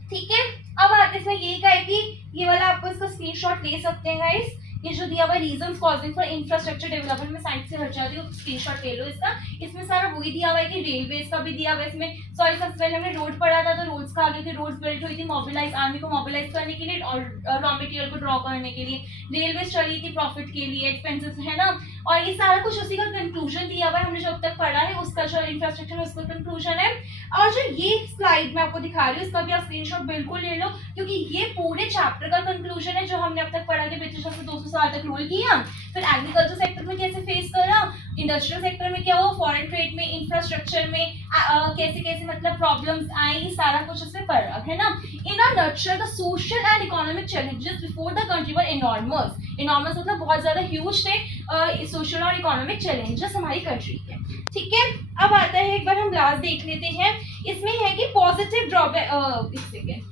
ठीक है। अब आते इसमें यही कहा है कि ये वाला आपको इसका स्क्रीनशॉट ले सकते हैं गाइस, ये जो दिया हुआ reasons causing for infrastructure development में साइड से हट जाती है, स्क्रीनशॉट ले लो इसका। इसमें सारा वही दिया हुआ है कि रेलवेज का भी दिया हुआ है इसमें। सॉरी, सबसे पहले हमने रोड पढ़ा था, तो रोड्स का आगे थे, रोड्स बिल्ड हुई थी मोबिलाइज आर्मी को मोबिलाइज करने के लिए और रॉ मटेरियल को ड्रॉ करने के लिए। रेलवेज चली थी प्रॉफिट के लिए, एक्सपेंसेस है ना, और ये सारा कुछ उसी का कंक्लूजन दिया हुआ है। हमने जो अब तक पढ़ा है उसका जो इंफ्रास्ट्रक्चर है उसका कंक्लूजन है। और जो ये स्लाइड मैं आपको दिखा रही हूँ इसका भी आप स्क्रीनशॉट बिल्कुल ले लो, क्योंकि ये पूरे चैप्टर का कंक्लूजन है जो हमने अब तक पढ़ा कि ब्रिटिश से 200 साल तक रूल किया, फिर एग्रीकल्चर सेक्टर में कैसे फेस करा, इंडस्ट्रियल सेक्टर में क्या हुआ, फॉरेन ट्रेड में, इंफ्रास्ट्रक्चर में कैसे कैसे मतलब प्रॉब्लम्स आई, सारा कुछ इसमें पढ़ा है ना। In a nutshell the social and economic challenges before the country were enormous. Enormous मतलब बहुत ज्यादा ह्यूज थे सोशल और इकोनॉमिक चैलेंजेस हमारी कंट्री के। ठीक है, अब आता है एक बार हम लास्ट देख लेते हैं। इसमें है कि पॉजिटिव ड्रॉबैक, एक second,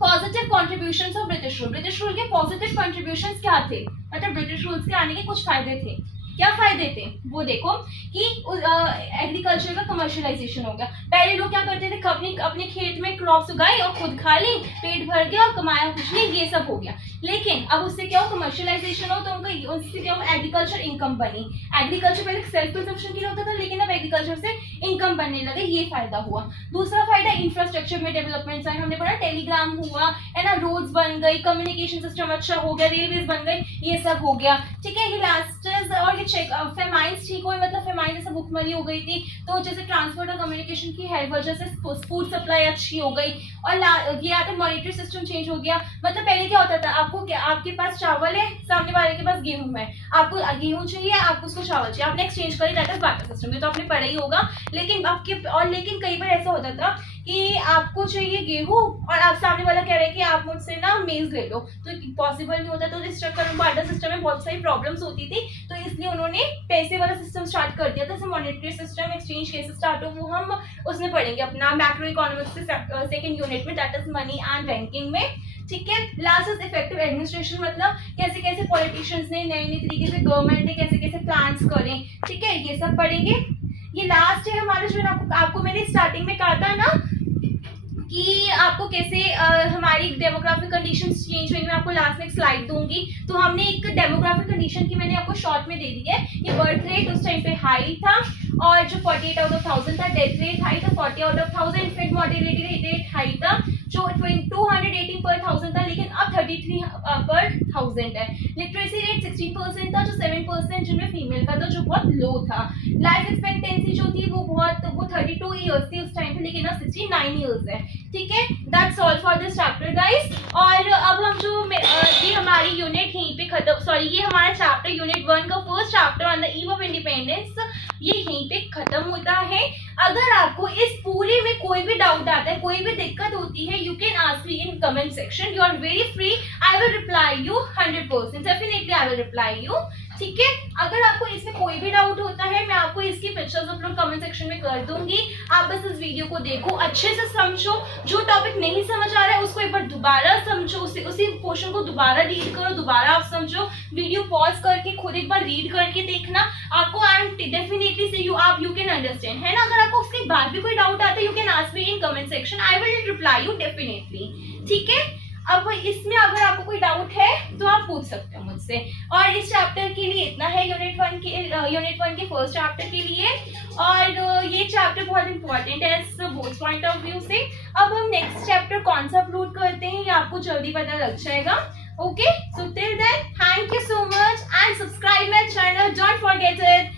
positive contributions of British rule. British rule के पॉजिटिव कॉन्ट्रीब्यूशंस क्या थे, मतलब ब्रिटिश रूल्स के आने के कुछ फायदे थे। क्या फायदे थे वो देखो कि एग्रीकल्चर का कमर्शियलाइजेशन हो गया। पहले लोग क्या करते थे, अपने खेत में क्रॉप्स उगाई और खुद खा ली, पेट भर गया और कमाया कुछ नहीं, ये सब हो गया। लेकिन अब उससे क्या हो, कमर्शियलाइजेशन हो तो उनका उससे क्या हो, एग्रीकल्चर इनकम बनी। एग्रीकल्चर पहले सेल्फ कंजम्पशन के लिए होता था, लेकिन अब एग्रीकल्चर से इनकम बनने लगे, ये फायदा हुआ। दूसरा फायदा इंफ्रास्ट्रक्चर में डेवलपमेंट है, हमने पढ़ा टेलीग्राम हुआ है ना, रोड्स बन गई, कम्युनिकेशन सिस्टम अच्छा हो गया, रेलवेज बन गई, ये सब हो गया। ठीक है, हिलास्टर्स और फेमाइंस ठीक हुए, मतलब फेमाइन जैसे भुखमरी हो गई थी, तो जैसे ट्रांसपोर्ट और कम्युनिकेशन की हेल्प वजह से फूड सप्लाई अच्छी हो गई। और ये आता है मॉनिटरी सिस्टम चेंज हो गया। मतलब पहले क्या होता था, आपको क्या, आपके पास चावल है, सामने वाले के पास गेहूं है, आपको गेहूं चाहिए, आपको उसको चावल चाहिए, आपने एक्सचेंज करी, दैट इज बार्टर सिस्टम, ये तो आपने पढ़ा ही होगा। लेकिन कई बार ऐसा होता था कि आपको चाहिए गेहूं और आप सामने वाला कह रहे हैं कि आप मुझसे ना मेज ले लो, तो पॉसिबल नहीं होता। तो इस चक्कर में बार्टर सिस्टम में बहुत सारी प्रॉब्लम्स होती थी, तो इसलिए उन्होंने पैसे वाला सिस्टम स्टार्ट कर दिया था। जैसे मॉनेटरी सिस्टम, एक्सचेंज कैसे स्टार्ट हो, वो हम उसमें पढ़ेंगे अपना मैक्रो इकोनॉमिक्स से सेकंड यूनिट में, that is money and banking में। ठीक है, लास्ट इज इफेक्टिव एडमिनिस्ट्रेशन, मतलब कैसे कैसे पॉलिटिशियंस ने नए नए तरीके से गवर्नमेंट ने कैसे कैसे प्लान्स करें। ठीक है, ये सब पढ़ेंगे। ये लास्ट है हमारा, जो आपको मैंने स्टार्टिंग में कहा था ना कि आपको कैसे हमारी डेमोग्राफिक कंडीशंस चेंज हुई, मैं आपको लास्ट में एक स्लाइड दूंगी। तो हमने एक डेमोग्राफिक कंडीशन की मैंने आपको शॉर्ट में दे दी है कि बर्थ रेट उस टाइम पे हाई था और जो 48 आउट ऑफ 1000 था, डेथ रेट हाई था 40 out of 1000, in fact mortality rate high था जो 218 पर 1000 था, लेकिन अब 33 पर 1000 है। लिटरेसी रेट 16% था जो 7% जिनमें फीमेल का था, जो बहुत लो था। लाइफ एक्सपेक्टेंसी जो थी वो 32 ईयर्स थी उस टाइम पे, लेकिन अब 69 ईयर्स है। ठीक है, that's all for this chapter guys. और अब हम जो ये हमारी यूनिट यहीं पे खत्म, सॉरी ये हमारा चैप्टर यूनिट 1 का first chapter on the eve of independence ये यहीं पे खत्म होता है। अगर आपको इस पूरे में कोई भी डाउट आता है, कोई भी दिक्कत होती है, you can ask me in comment section, you are very free, I will reply you 100%, definitely I will reply you. ठीक है, अगर आपको इसमें कोई भी डाउट होता है, मैं आपको इसकी पिक्चर्स अपलोड कमेंट सेक्शन में कर दूंगी। आप बस इस वीडियो को देखो, अच्छे से समझो, जो टॉपिक नहीं समझ आ रहा है उसको एक बार दोबारा समझो, उसी पोर्शन को दोबारा रीड करो, दोबारा आप समझो, वीडियो पॉज करके खुद एक बार रीड करके देखना आपको, एंड डेफिनेटली से यू कैन अंडरस्टैंड, है ना। अगर आपको उसके बाद भी कोई डाउट आता है, you can ask me in comment section, I will reply you definitely. ठीक है, अब इसमें अगर आपको कोई डाउट है तो आप पूछ सकते हो मुझसे। और इस चैप्टर के लिए इतना है, यूनिट 1 के फर्स्ट चैप्टर के लिए। और ये चैप्टर बहुत इंपॉर्टेंट है बोथ पॉइंट ऑफ व्यू से। अब हम नेक्स्ट चैप्टर कौन सा अपलोड करते हैं ये आपको जल्दी पता लग जाएगा। Okay, so till then thank you so much and subscribe my channel, don't forget it.